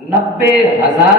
90,000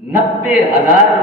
90,000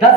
10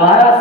12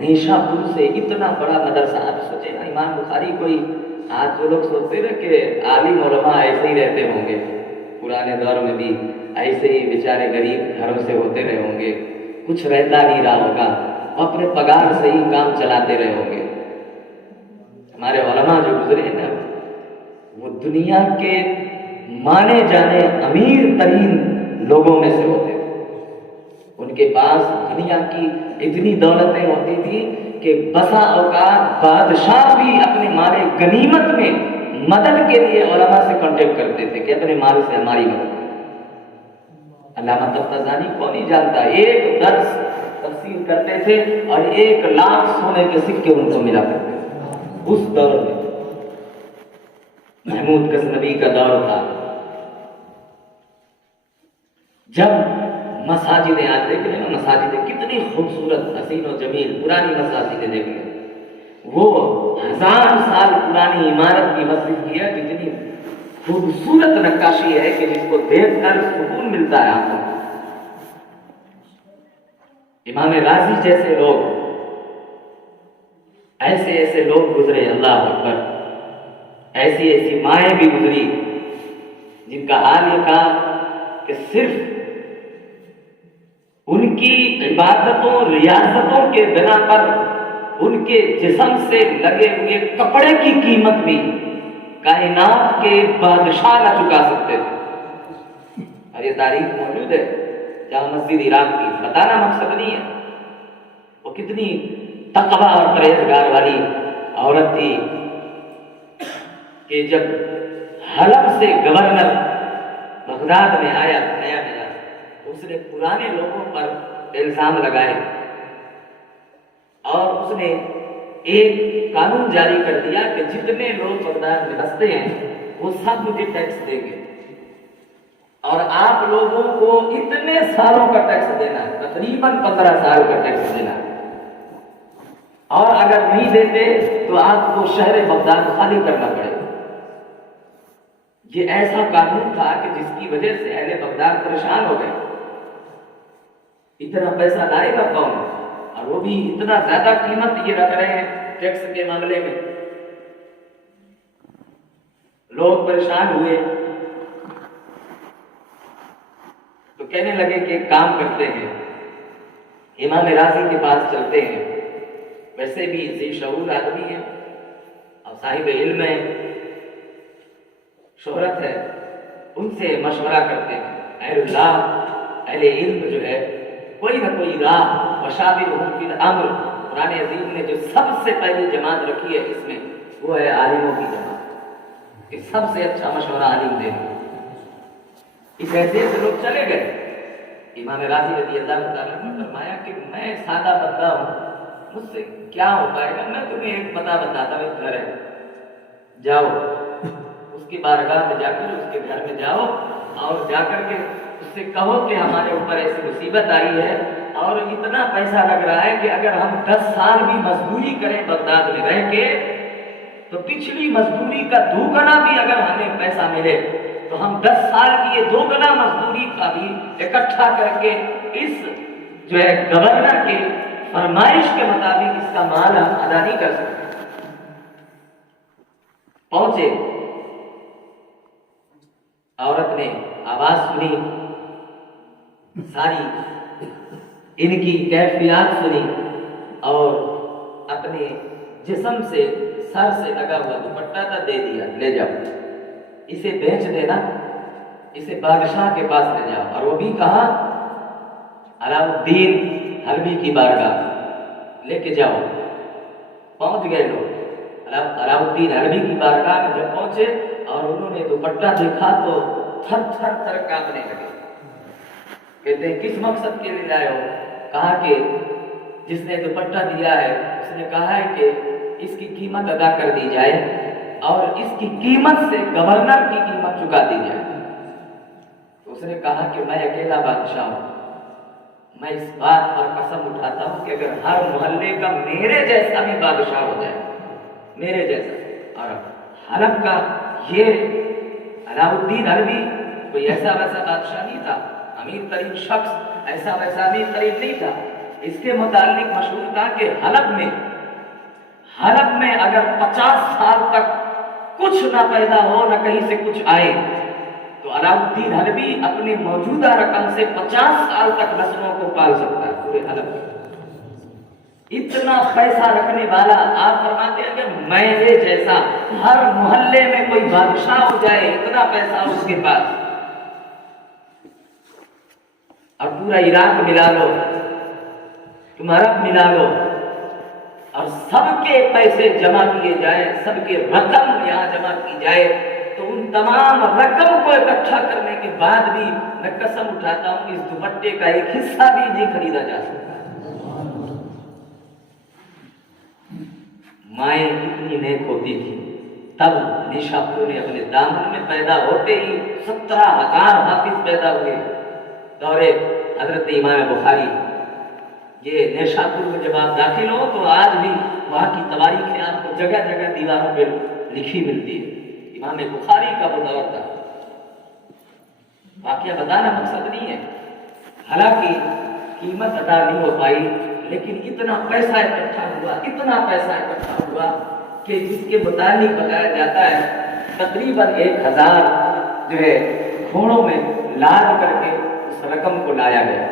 نیشا پور سے اتنا بڑا مدرسہ، آپ سوچیں نا، امام بخاری کوئی، آج جو لوگ سوچتے ہیں کہ عالم علماء ایسے ہی رہتے ہوں گے، پرانے دور میں بھی ایسے ہی بیچارے غریب گھروں سے ہوتے رہے ہوں گے، کچھ رہتا نہیں رہا ہوگا، اپنے پگار سے ہی کام چلاتے رہے ہوں گے۔ ہمارے علماء جو گزرے ہیں نا، وہ دنیا کے مانے جانے امیر ترین لوگوں میں سے ہوتے تھے۔ ان کے پاس دنیا کی اتنی دولتیں ہوتی تھی کہ بسا اوقات بادشاہ بھی اپنے مال غنیمت میں مدد کے لیے علماء سے کانٹیکٹ کرتے تھے کہ اپنے مال سے ہماری مدد کریں۔ علامہ تفتازانی کو نہیں جانتا، ایک درس تفسیر کرتے تھے اور 1,00,000 سونے کے سکے ان کو ملا کرتے تھے۔ اس دور میں محمود غزنوی کا دور تھا، جب مساجدیں، آج دیکھ لیں نا مساجدیں کتنی خوبصورت، حسین و جمیل، پرانی مساجدیں دیکھ لیں، وہ 1000 سال پرانی عمارت کی مسجد کی ہے، جتنی خوبصورت نقاشی ہے کہ جس کو دیکھ کر سکون ملتا ہے آنکھوں کو۔ امام راضی جیسے لوگ، ایسے ایسے لوگ گزرے، اللہ اکبر، ایسی ایسی مائیں بھی گزری جن کا حال یہ تھا کہ صرف ان کی عبادتوں ریاستوں کے بنا پر ان کے جسم سے لگے ہوئے کپڑے کی قیمت بھی کائنات کے بادشاہ نہ چکا سکتے تھے۔ اور یہ تاریخ موجود ہے جامع مسجد عراق کی، بتانا مقصد نہیں ہے، وہ کتنی تقویٰ اور پرہیزگار والی عورت تھی کہ جب حلب سے گورنر بغداد میں آیا نیا نیا، اس نے پرانے لوگوں پر الزام لگائے اور اس نے ایک قانون جاری کر دیا کہ جتنے لوگ بغداد میں بستے ہیں وہ سب مجھے ٹیکس دیں گے، اور آپ لوگوں کو اتنے سالوں کا ٹیکس دینا ہے، تقریباً 15 سال کا ٹیکس دینا ہے، اور اگر نہیں دیتے تو آپ کو شہر بغداد خالی کرنا پڑے گا۔ یہ ایسا قانون تھا کہ جس کی وجہ سے اہل بغداد پریشان ہو گئے، اتنا پیسہ لائے گا کون، اور وہ بھی اتنا زیادہ قیمت یہ رکھ رہے ہیں ٹیکس کے معاملے میں۔ لوگ پریشان ہوئے تو کہنے لگے کہ ایک کام کرتے ہیں، امام راضی کے پاس چلتے ہیں، ویسے بھی ذی شعور آدمی ہے اور صاحب علم ہے، شہرت ہے، ان سے مشورہ کرتے ہیں۔ اہل اللہ، اہل علم جو ہے، کوئی نہ کوئی راہ، وشاورہم فی الامر، قرآن عظیم نے جو سب سے پہلی جماعت رکھی ہے اس میں، وہ ہے عالموں کی جماعت، کہ سب سے اچھا مشورہ عالم دے۔ اس حیثیت سے لوگ چلے گئے۔ امام راضی رضی اللہ تعالیٰ نے فرمایا کہ میں سادہ بندہ ہوں، مجھ سے کیا ہو پائے گا، میں تمہیں ایک پتہ بتاتا ہوں، ایک گھر ہے، جاؤ اس کی بارگاہ میں جا کر، اس کے گھر میں جاؤ اور جا کر کے اس سے کہو کہ ہمارے اوپر ایسی مصیبت آئی ہے اور اتنا پیسہ لگ رہا ہے کہ اگر ہم 10 سال بھی مزدوری کریں بغداد میں رہ کے تو پچھلی مزدوری کا 2 گنا بھی اگر ہمیں پیسہ ملے تو ہم 10 سال کی یہ 2 گنا مزدوری کا بھی اکٹھا کر کے اس جو ہے گورنر کے فرمائش کے مطابق اس کا مال ہم ادا نہیں کر سکتے۔ پہنچے، عورت نے آواز سنی، ساری ان کی کیفیات سنی اور اپنے جسم سے، سر سے لگا ہوا دوپٹہ تھا، دے دیا، لے جاؤ، اسے بیچ دینا، اسے بادشاہ کے پاس لے جاؤ، اور وہ بھی کہاں، علاؤ الدین حلبی کی بارگاہ لے کے جاؤ۔ پہنچ گئے لوگ علاؤ الدین حلبی کی بارگاہ میں، جب پہنچے اور انہوں نے دوپٹہ دیکھا تو تھر تھر تھر کانپنے لگے۔ کہتے ہیں کس مقصد کے لیے لائے ہو؟ کہا کہ جس نے دوپٹہ دیا ہے اس نے کہا ہے کہ اس کی قیمت ادا کر دی جائے اور اس کی قیمت سے گورنر کی قیمت چکا دی جائے۔ تو اس نے کہا کہ میں اکیلا بادشاہ ہوں، میں اس بات پر قسم اٹھاتا ہوں کہ اگر ہر محلے کا میرے جیسا بھی بادشاہ ہو جائے، میرے جیسا، اور حلب کا یہ علاؤ الدین حلبی کوئی ایسا ویسا بادشاہ نہیں تھا، امیر ترین شخص، ایسا ویسا امیر ترین نہیں تھا، اس کے متعلق مشہور تھا کہ حلب میں اگر 50 سال تک کچھ نہ پیدا ہو نہ کہیں سے کچھ آئے تو علاؤالدین حلبی اپنے موجودہ رقم سے 50 سال تک نسلوں کو پال سکتا ہے پورے حلب میں. اتنا پیسہ رکھنے والا. آپ فرماتے ہیں کہ میرے جیسا ہر محلے میں کوئی بادشاہ ہو جائے, اتنا پیسہ اس کے پاس, اور پورا عراق ملا لو, تم عرب ملا لو, اور سب کے پیسے جمع کیے جائیں, سب کے رقم یہاں جمع کی جائے, تو ان تمام رقم کو اکٹھا کرنے کے بعد بھی میں قسم اٹھاتا ہوں اس دوپٹے کا ایک حصہ بھی نہیں خریدا جا سکتا. مائیں اتنی نیک ہوتی تھی, تب نیشاپور نے اپنے دامن میں پیدا ہوتے ہی 17,000 حافظ پیدا ہوئے. دورے حضرت امام بخاری, یہ نیشاپور میں جب آپ داخل ہو تو آج بھی وہاں کی تواریخیں آپ کو جگہ جگہ دیواروں پہ لکھی ملتی ہے. امام بخاری کا وہ دور تھا. واقعہ بتانا مقصد نہیں ہے, حالانکہ قیمت ادا نہیں ہو پائی, لیکن اتنا پیسہ اکٹھا ہوا کہ جس کے متعلق بتایا جاتا ہے تقریباً 1000 جو ہے گھوڑوں میں لاد کر کے اس رقم کو لایا گیا.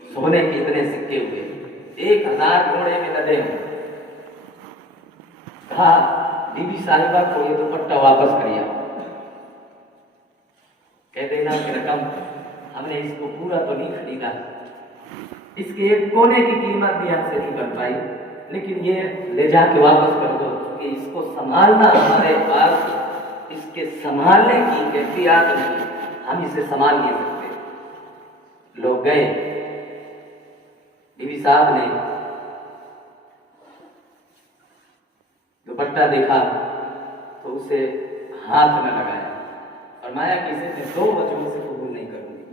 سونے کے اتنے سکے ہوئے, 1000 گھوڑے میں لدے ہوئے. کہا بی بی صاحبہ کو یہ دوپٹہ واپس کریا, کہہ دینا کہ رقم ہم نے اس کو پورا تو نہیں خریدا, اس کے ایک کونے کی قیمت بھی ہم سے نہیں بن پائی, لیکن یہ لے جا کے واپس کر دو کہ اس کو سنبھالنا ہمارے پاس, اس کے سنبھالنے کی کیفیت نہیں, ہم اسے سنبھال نہیں سکتے. لوگ گئے, بیوی صاحب نے دوپٹہ دیکھا تو اسے ہاتھ میں لگایا, فرمایا کہ اسے میں 2 وجہوں سے قبول نہیں کروں گی.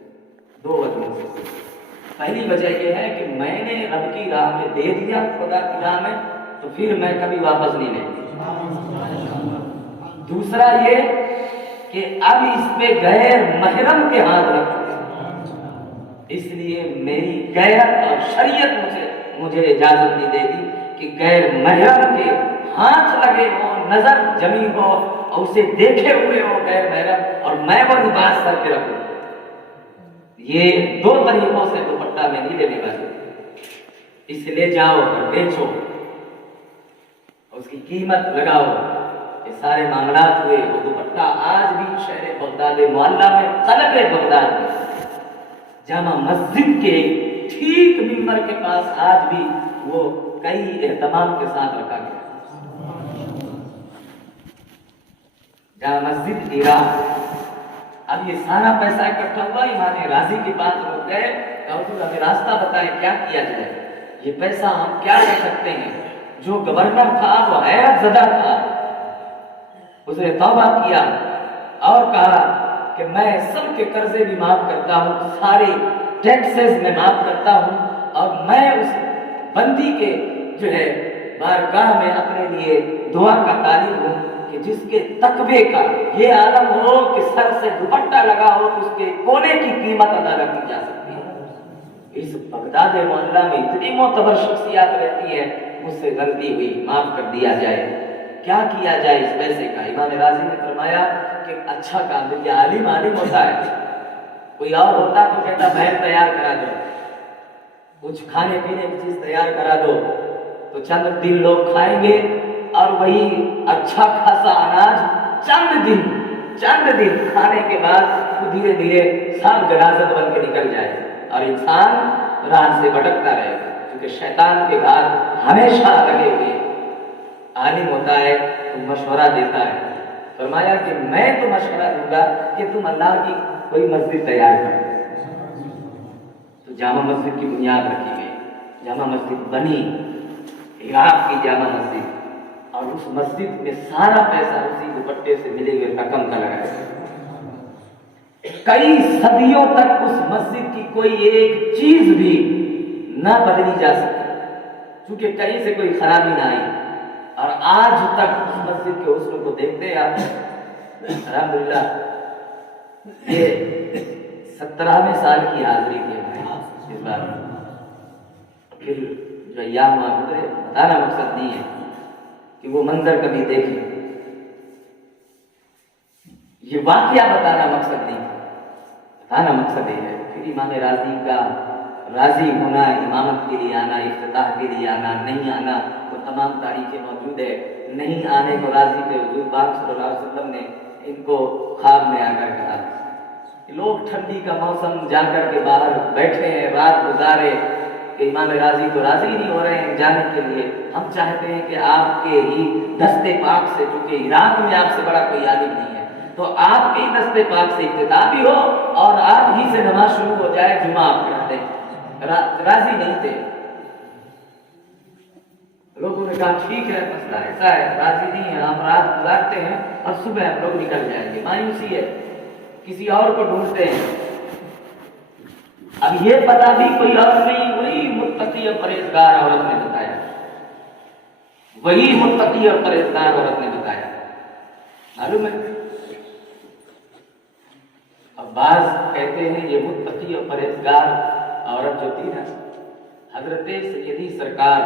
2 وجہوں سے. پہلی وجہ یہ ہے کہ میں نے رب کی راہ میں دے دیا, خدا کی راہ میں, تو پھر میں کبھی واپس نہیں لیں گی. دوسرا یہ کہ اب اس پہ غیر محرم کے ہاتھ رکھ چکے, اس لیے میری غیرت اور شریعت مجھے اجازت نہیں دے دی کہ غیر محرم کے ہاتھ لگے ہوں, نظر جمی ہو, اور اسے دیکھے ہوئے ہو غیر محرم, اور میں وہ لباس کر کے رکھوں. یہ 2 طریقوں سے دوپٹہ میں نہیں لینے والی. اسے لے جاؤ اور بیچو, اس کی قیمت لگاؤ, یہ سارے معاملات ہوئے. وہ دوپٹہ آج بھی شہر بغداد معلیٰ میں, قلب بغداد میں, جامع مسجد کے ٹھیک ممبر کے پاس آج بھی وہ کئی اہتمام کے ساتھ رکھا گیا. جامع مسجد عراق. اب یہ سارا پیسہ اکٹھا ہوا, امام راضی کے پاس رک گئے, حضور ہمیں راستہ بتائیں کیا کیا جائے, یہ پیسہ ہم کیا کر سکتے ہیں. جو گورنر تھا وہ حیرت زدہ تھا, اس نے توبہ کیا اور کہا کہ میں سب کے قرضے بھی معاف کرتا ہوں, سارے ٹیکسز میں معاف کرتا ہوں, اور میں اس بندی کے جو ہے بارگاہ میں اپنے لیے دعا کا طالب ہوں کہ جس کے تقوی کا یہ عالم ہو کہ سر سے دوپٹہ لگا ہو تو اس کے کونے کی قیمت ادا کی جا سکتی ہے. اس بغداد معلیٰ میں اتنی معتبر شخصیات رہتی ہے, مجھ سے غلطی ہوئی, معاف کر دیا جائے. کیا کیا جائے اس پیسے کا؟ امام راضی نے فرمایا کہ اچھا کام, دیکھیے عالم ہوتا ہے, کوئی اور ہوتا تو کہتا بہن تیار کرا دو, کچھ کھانے پینے کی چیز تیار کرا دو, تو چند دن لوگ کھائیں گے, اور وہی اچھا خاصا اناج چند دن کھانے کے بعد وہ دھیرے دھیرے سب جنازت بن کے نکل جائے, اور انسان راہ سے بھٹکتا رہے گا, کیونکہ شیطان کے گھر ہمیشہ لگے ہوئے. عالم ہوتا ہے تو مشورہ دیتا ہے. فرمایا کہ میں تو مشورہ دوں گا کہ تم اللہ کی کوئی مسجد تیار کرو. تو جامع مسجد کی بنیاد رکھی گئی, جامع مسجد بنی, عراق کی جامع مسجد, اور اس مسجد میں سارا پیسہ اسی دوپٹے سے ملے ہوئے رقم کا لگایا. کئی صدیوں تک اس مسجد کی کوئی ایک چیز بھی نہ بدلی جا سکی, چونکہ کہیں سے کوئی خرابی نہ آئی, اور آج تک اس مسجد کے حسن کو دیکھتے ہیں آپ. الحمدللہ یہ 17ویں سال کی حاضری تھی. اس بات میں پھر جو ایام وہاں گزرے، بتانا مقصد نہیں ہے کہ وہ منظر کبھی دیکھیں، یہ واقعہ بتانا مقصد نہیں ہے، بتانا مقصد یہ ہے پھر امام راضی کا راضی ہونا، امامت کے لیے آنا، افتتاح کے لیے آنا، نہیں آنا وہ تمام تاریخیں موجود ہے۔ نہیں آنے کو راضی تھے، حضور پاک صلی اللہ علیہ وسلم نے ان کو خواب میں آ کر کہا، لوگ ٹھنڈی کا موسم جا کر کے باہر بیٹھے ہیں، رات گزارے کہ امام راضی تو راضی نہیں ہو رہے ہیں جانے کے لیے، ہم چاہتے ہیں کہ آپ کے ہی دستے پاک سے، چونکہ عراق میں آپ سے بڑا کوئی عالم نہیں ہے، تو آپ کے ہی دستے پاک سے افتتاح بھی ہو اور آپ ہی سے نماز شروع ہو جائے، جمعہ آپ پڑھا دیں۔ راضی نہیں تھے، لوگوں نے کہا ٹھیک ہے، مسئلہ ایسا ہے، راضی نہیں ہے، ہم رات گزارتے ہیں اور صبح ہم لوگ نکل جائیں گے، مایوسی ہے، کسی اور کو ڈھونڈتے ہیں۔ اب یہ پتا بھی کوئی اور نہیں، وہی متقی اور پرہیزگار عورت نے بتایا، وہی متقی اور پرہیزگار عورت نے بتایا، معلوم ہے؟ اور بعض کہتے ہیں یہ متقی اور پرہیزگار عورت جو تھی نا، حضرت سیدی سرکار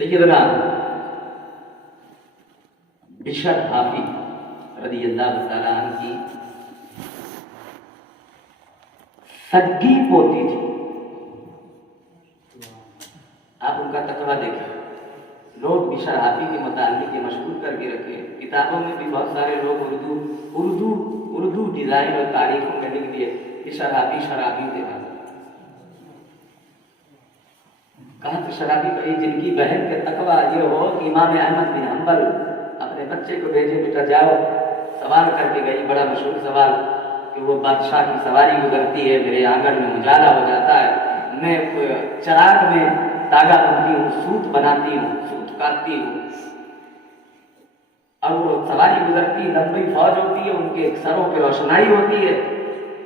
سیدنا بشر حافی رضی اللہ تعالیٰ عنہ کی سگی پوتی تھی۔ آپ ان کا تقویٰ دیکھیں، لوگ بشر حافی کے متعلق مشہور کر کے رکھے، کتابوں میں بھی بہت سارے لوگ اردو ڈیزائن اور تاریخوں میں لکھ دیے بشر حافی شرابی تھے۔ کہاں سے شرابی بھائی؟ جن کی بہن کے تقویٰ یہ ہو کہ امام احمد بن حنبل اپنے بچے کو بھیجے، بیٹا جاؤ، سوال کر کے گئی، بڑا مشہور سوال کہ وہ بادشاہ کی سواری گزرتی ہے، میرے آنگن میں اجالا ہو جاتا ہے، میں چراغ میں تاگا بنتی ہوں، سوت بناتی ہوں، سوت کاٹتی ہوں، اور وہ سواری گزرتی، لمبی فوج ہوتی ہے، ان کے سروں پہ روشنائی ہوتی ہے،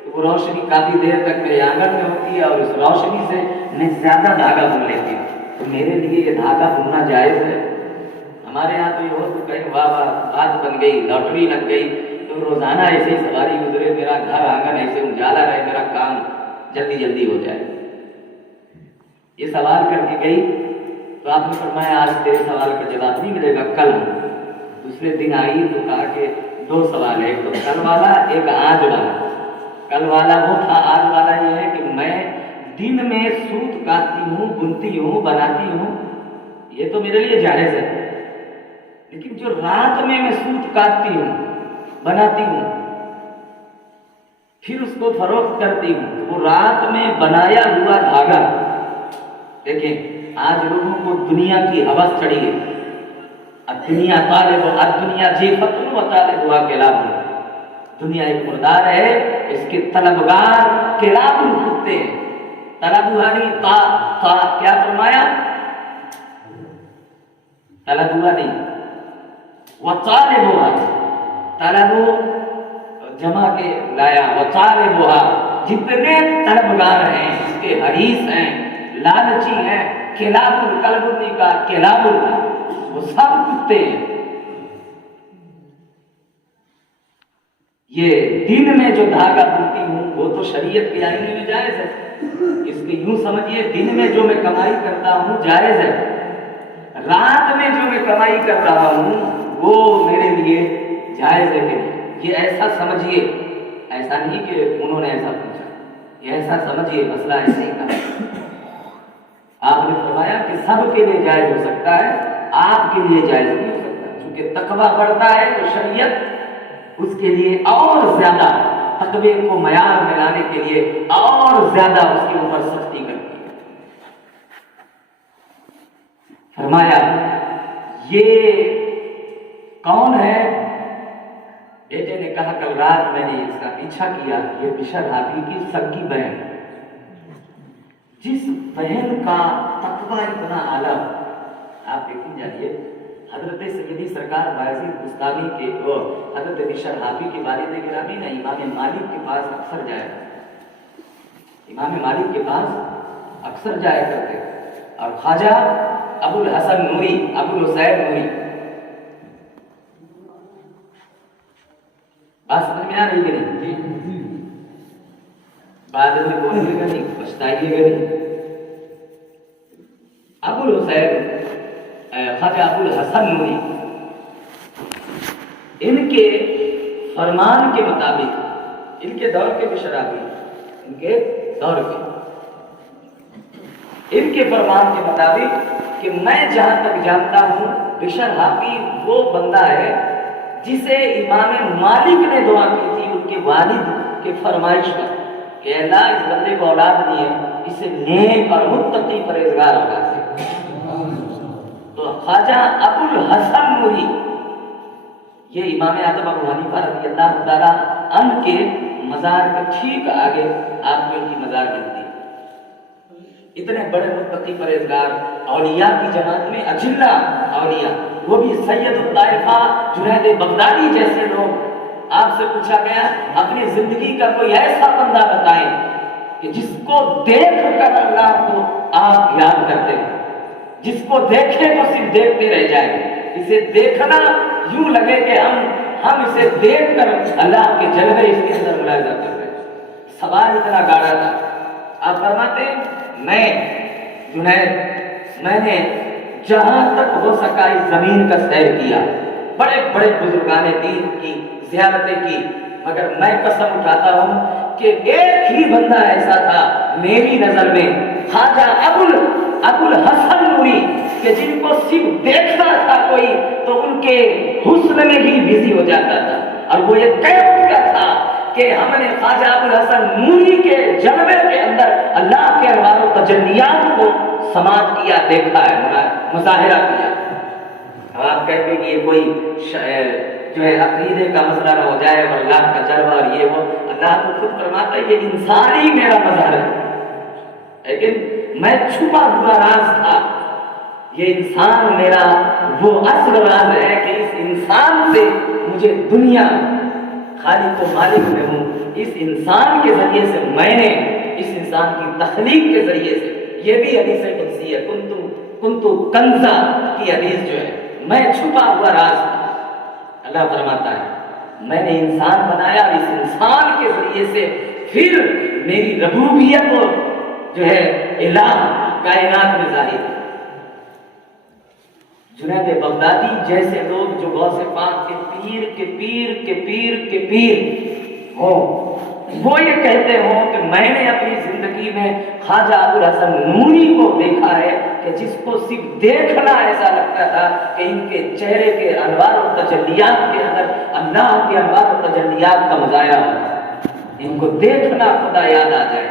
وہ روشنی کافی دیر تک میرے آنگن میں ہوتی ہے اور اس روشنی سے میں زیادہ دھاگا بن لیتی ہوں، تو میرے لیے یہ دھاگا بننا جائز ہے؟ ہمارے یہاں تو یہ ہو تو کہیں واہ واہ بات بن گئی، لاٹری لگ گئی، تو روزانہ ایسے ہی سواری گزرے، میرا گھر آنگن ایسے اجالا رہے، میرا کام جلدی جلدی ہو جائے۔ یہ سوال کر کے گئی تو آپ نے فرمایا آج تیرے سوال کا جواب نہیں ملے گا، کل۔ دوسرے دن آئی تو کہا کہ دو سوال ہے، ایک تو کل والا، ایک آج والا۔ کل والا وہ تھا، آج والا یہ ہے کہ میں دن میں سوت کاٹتی ہوں، بنتی ہوں، بناتی ہوں، یہ تو میرے لیے جائز ہے، لیکن جو رات میں سوت کاٹتی ہوں، بناتی ہوں، پھر اس کو فروخت کرتی ہوں، تو وہ رات میں بنایا ہوا دھاگا، دیکھیں آج لوگوں کو دنیا کی ہوس چڑھی ہے، دنیا طالب الدنیا جیفت و طالب ہوا کلاب، دنیا ایک مردار ہے، اس کے طلبگار کلاب کتے ہیں۔ طلبوانی کیا فرمایا؟ طلبوا نہیں، وطالبوا، طلبو جمع کے لایا، وطالبوا، جتنے طلبگار ہیں، اس کے حریص ہیں، لالچی ہیں، کلاب القلب کا کلاب، وہ سب کتے ہیں۔ یہ دن میں جو دھاگا بنتی ہوں وہ تو شریعت کے آئینے میں جائز ہے، اس کو یوں سمجھیے دن میں جو میں کمائی کرتا ہوں جائز ہے، رات میں جو میں کمائی کر رہا ہوں وہ میرے لیے جائز ہے کہ نہیں، یہ ایسا سمجھیے، ایسا نہیں کہ انہوں نے ایسا پوچھا، یہ ایسا سمجھیے، مسئلہ ایسے ہی تھا۔ آپ نے فرمایا کہ سب کے لیے جائز ہو سکتا ہے، آپ کے لیے جائز نہیں ہو سکتا، چونکہ تقویٰ بڑھتا ہے تو شریعت اس کے لیے اور زیادہ تقوی کو معیار میں لانے کے لیے اور زیادہ اس کے اوپر سختی کرتی ہے۔ فرمایا یہ کون ہے؟ بیٹے نے کہا کل رات میں نے اس کا پیچھا کیا، یہ بشر حافی کی سگی بہن، جس بہن کا تقویٰ اتنا اعلیٰ، آپ دیکھیں جائیے حضرت سیدی سرکار بایزید بستامی کے اور حضرت بشر حافی کے والد گرامی نے امام مالک کے پاس اکثر جایا، امام مالک کے پاس اکثر جایا کرتے، اور خواجہ ابو الحسن نوری، ابو الحسین نوری، بات سمجھ میں آ رہی کہ نہیں؟ بعد میں بولیے گا نہیں، پچھتائیے گا نہیں۔ ابو الحسین خواجہ ابو الحسن نوری، ان کے فرمان کے مطابق، ان کے دور کے بشرابی، ان کے دور کے، ان کے فرمان کے مطابق کہ میں جہاں تک جانتا ہوں بشر حافظ وہ بندہ ہے جسے امام مالک نے دعا کی تھی ان کے والد کے فرمائش پر کہ اللہ اس بندے کو اولاد نہیں ہے، اسے نیک اور متقی پرہیزگار ہوگا۔ تو خواجہ ابو الحسن نوری، یہ امام اعظم ابو حنیفہ رضی اللہ تعالیٰ عنہ کے مزار کے ٹھیک آگے آپ کو ان کی مزار ملتی ہے۔ اتنے بڑے متقی پرہیزگار اولیاء کی جماعت میں اجلہ اولیاء، وہ بھی سید الطائفہ جنید بغدادی جیسے لوگ۔ آپ سے پوچھا گیا اپنی زندگی کا کوئی ایسا بندہ بتائیں کہ جس کو دیکھ کر اللہ کو آپ یاد کرتے ہیں، جس کو دیکھیں تو صرف دیکھتے رہ جائیں، اسے دیکھنا یوں لگے کہ ہم اسے دیکھ کر اللہ کے جلوے اس کے اندر ملاحظہ کر رہے ہیں۔ سوال اتنا گاڑا تھا۔ آپ فرماتے ہیں میں جنید، میں نے جہاں تک ہو سکا اس زمین کا سیر کیا، بڑے بڑے بزرگان دین کی زیارتیں کی، مگر میں قسم اٹھاتا ہوں کہ ایک ہی بندہ ایسا تھا میری نظر میں، خواجہ ابو الحسن نوری، کہ جن کو صرف دیکھتا تھا کوئی تو ان کے حسن میں ہی بزی ہو جاتا تھا، اور وہ یہ کہہ کا تھا کہ ہم نے خواجہ ابو الحسن نوری کے جلوے کے اندر اللہ کے انوار و تجلیات کو سماعت کیا، دیکھا ہے، مظاہرہ کیا۔ اب آپ کہتے ہیں کہ یہ کوئی جو ہے عقیدے کا مسئلہ نہ ہو جائے اور اللہ کا جلوہ اور یہ وہ، اللہ تو خود فرماتا ہے یہ انسان ہی میرا مظہر ہے، لیکن میں چھپا ہوا راز تھا، یہ انسان میرا وہ اصل راز ہے کہ اس انسان سے مجھے دنیا خالق و مالک میں ہوں، اس انسان کے ذریعے سے میں نے اس انسان کی تخلیق کے ذریعے سے، یہ بھی حدیث قدسی ہے، کنتو کنزا کی حدیث جو ہے، میں چھپا ہوا راز تھا۔ اللہ فرماتا ہے میں نے انسان بنایا، اس انسان کے ذریعے سے پھر میری ربوبیت جو ہے الہ کائنات میں ظاہر ہے۔ جنید بغدادی جیسے لوگ جو غوث پاک کے پیر کے پیر کے پیر کے پیر ہوں، وہ یہ کہتے ہوں کہ میں نے اپنی زندگی میں خواجہ ابو الحسن نوری کو دیکھا ہے کہ جس کو صرف دیکھنا ایسا لگتا تھا کہ ان کے چہرے کے انوار و تجلیات کے اندر اللہ کے انوار و تجلیات کا مظاہرہ ہو، ان کو دیکھنا خدا یاد آ جائے۔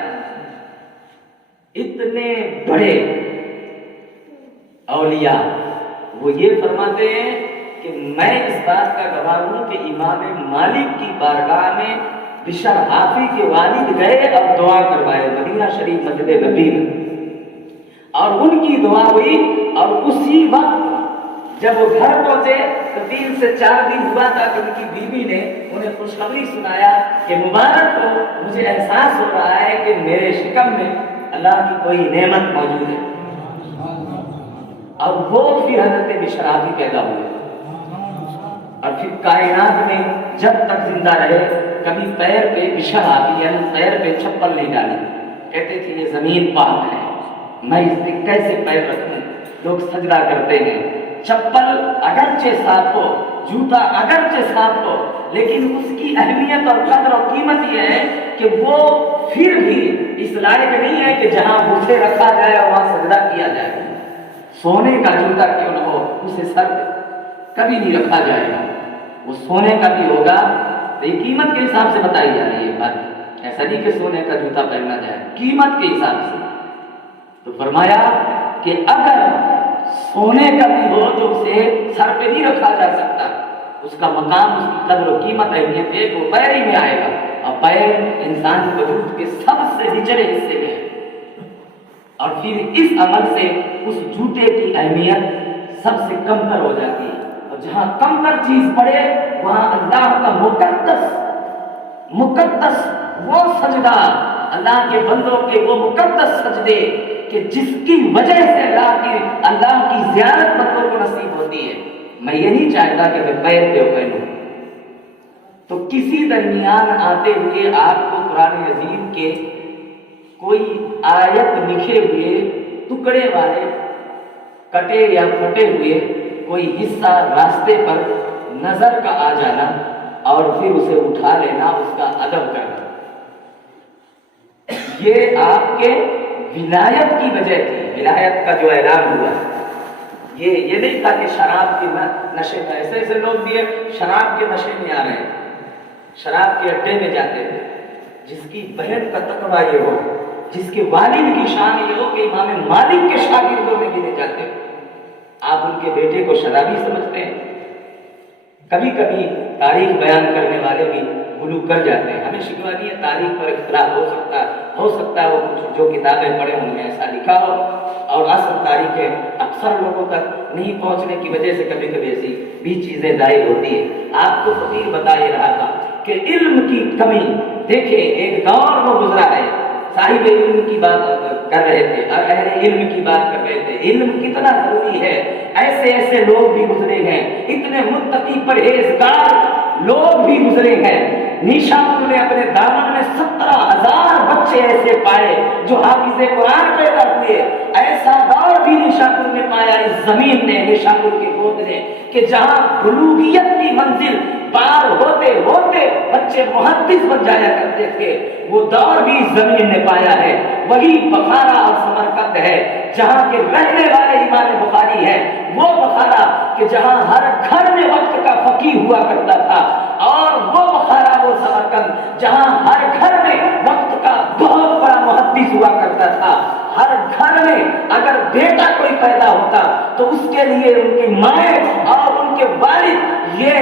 اتنے بڑے اولیاء وہ یہ فرماتے ہیں کہ میں اس بات کا گواہ ہوں کہ امام مالک کی بارگاہ میں بشر حافی کے والد گئے اور دعا کروائے مدینہ شریف مسجد نبی میں، اور ان کی دعا ہوئی، اور اسی وقت جب وہ گھر پہنچے تو 3 سے 4 دن ہوا تھا کہ ان کی بیوی نے انہیں خوشخبری سنایا کہ مبارک ہو، مجھے احساس ہو رہا ہے کہ میرے شکم میں اللہ کی کوئی نعمت موجود ہے۔ اور وہ پھر حضرت بشر حافی پیدا ہوئے، اور پھر کائنات میں جب تک زندہ رہے کبھی پیر پہ بشر حافی یعنی پیر پہ چپل نہیں ڈالی، کہتے تھے یہ زمین پاک ہے، میں اس پہ کیسے پیر رکھوں، لوگ سجدہ کرتے ہیں، چپل اگرچہ صاف ہو، جوتا اگرچہ صاف ہو، لیکن اس کی اہمیت اور قدر اور قیمت یہ ہے کہ وہ پھر بھی اس لائق نہیں ہے کہ جہاں اسے رکھا جائے اور وہاں سجدہ کیا جائے۔ سونے کا جوتا کیوں نہ ہو، اسے سر کبھی نہیں رکھا جائے گا، وہ سونے کا بھی ہوگا، یہ قیمت کے حساب سے بتائی جا رہی ہے بات، ایسا نہیں کہ سونے کا جوتا پہننا جائے، قیمت کے حساب سے۔ تو فرمایا کہ اگر سونے کا بھی ہو تو اسے سر پہ نہیں رکھا جا سکتا، اس کا مقام، اس کی قدر و قیمت اہمیت ہے کہ وہ پیر ہی میں آئے گا، اور پیر انسان کے وجود کے سب سے نچلے حصے میں ہے، اور پھر اس عمل سے اس جوتے کی اہمیت سب سے کم تر ہو جاتی ہے، اور جہاں کم تر چیز پڑے وہاں اللہ کا مقدس وہ سجدہ، اللہ کے بندوں کے وہ مقدس سجدے کہ جس کی وجہ سے اللہ کی زیارت بندوں کو نصیب ہوتی ہے۔ میں یہ نہیں چاہتا کہ میں پیر پہ پہنوں، تو کسی درمیان آتے ہوئے آپ کو قرآن عظیم کے کوئی آیت لکھے ہوئے ٹکڑے والے کٹے یا پھٹے ہوئے کوئی حصہ راستے پر نظر کا آ جانا اور پھر اسے اٹھا لینا، اس کا ادب کرنا، یہ آپ کے ولایت کی وجہ تھی۔ ولایت کا جو اعلان ہوا یہ نہیں تھا کہ شراب کے نشے میں، ایسے لوگ بھی شراب کے نشے میں آ رہے ہیں، شراب کے اڈے میں جاتے ہیں۔ جس کی بہن کا تقویٰ یہ ہو، جس کے والد کی شان یہ ہو کہ امام مالک کے شاگردوں میں گنے جاتے ہیں، آپ ان کے بیٹے کو شرابی سمجھتے ہیں۔ کبھی کبھی تاریخ بیان کرنے والے بھی غلو کر جاتے ہیں، ہمیں شکوہ نہیں ہے، تاریخ پر اختلاف ہو سکتا ہے وہ کچھ جو کتابیں پڑھے ان میں ایسا لکھا ہو، اور اصل تاریخیں اکثر لوگوں تک نہیں پہنچنے کی وجہ سے کبھی کبھی ایسی بھی چیزیں ظاہر ہوتی ہے۔ آپ کو فقیر بتا ہی رہا تھا کہ علم کی کمی، دیکھیں ایک دور وہ گزرا ہے، صاحب علم کی بات کر رہے تھے اور اہل علم کی بات کر رہے تھے، علم کتنا ضروری ہے، ایسے لوگ بھی گزرے ہیں، اتنے متقی پرہیزگار لوگ بھی گزرے ہیں۔ نیشاپور نے اپنے دامن میں 17,000 بچے ایسے پائے جو حافظ قرآن پیدا ہوئے، ایسا دور بھی نیشاپور نے پایا، اس زمین نے، نیشاپور کی گود نے، کہ جہاں بلوغیت کی منزل پار ہوتے ہوتے بچے محدث بن جایا کرتے تھے، وہ دور بھی اس زمین نے پایا ہے۔ وہی بخارا اور سمرقند ہے جہاں کے رہنے والے امام بخاری ہے، وہ بخارا کہ جہاں ہر گھر میں وقت کا فقیہ ہوا کرتا تھا، اور وہ بخارا وہ سمرقند جہاں ہر گھر میں وقت کا بہت بڑا محدث ہوا کرتا تھا۔ ہر گھر میں اگر بیٹا کوئی پیدا ہوتا تو اس کے لیے ان کی مائیں اور ان کے والد یہ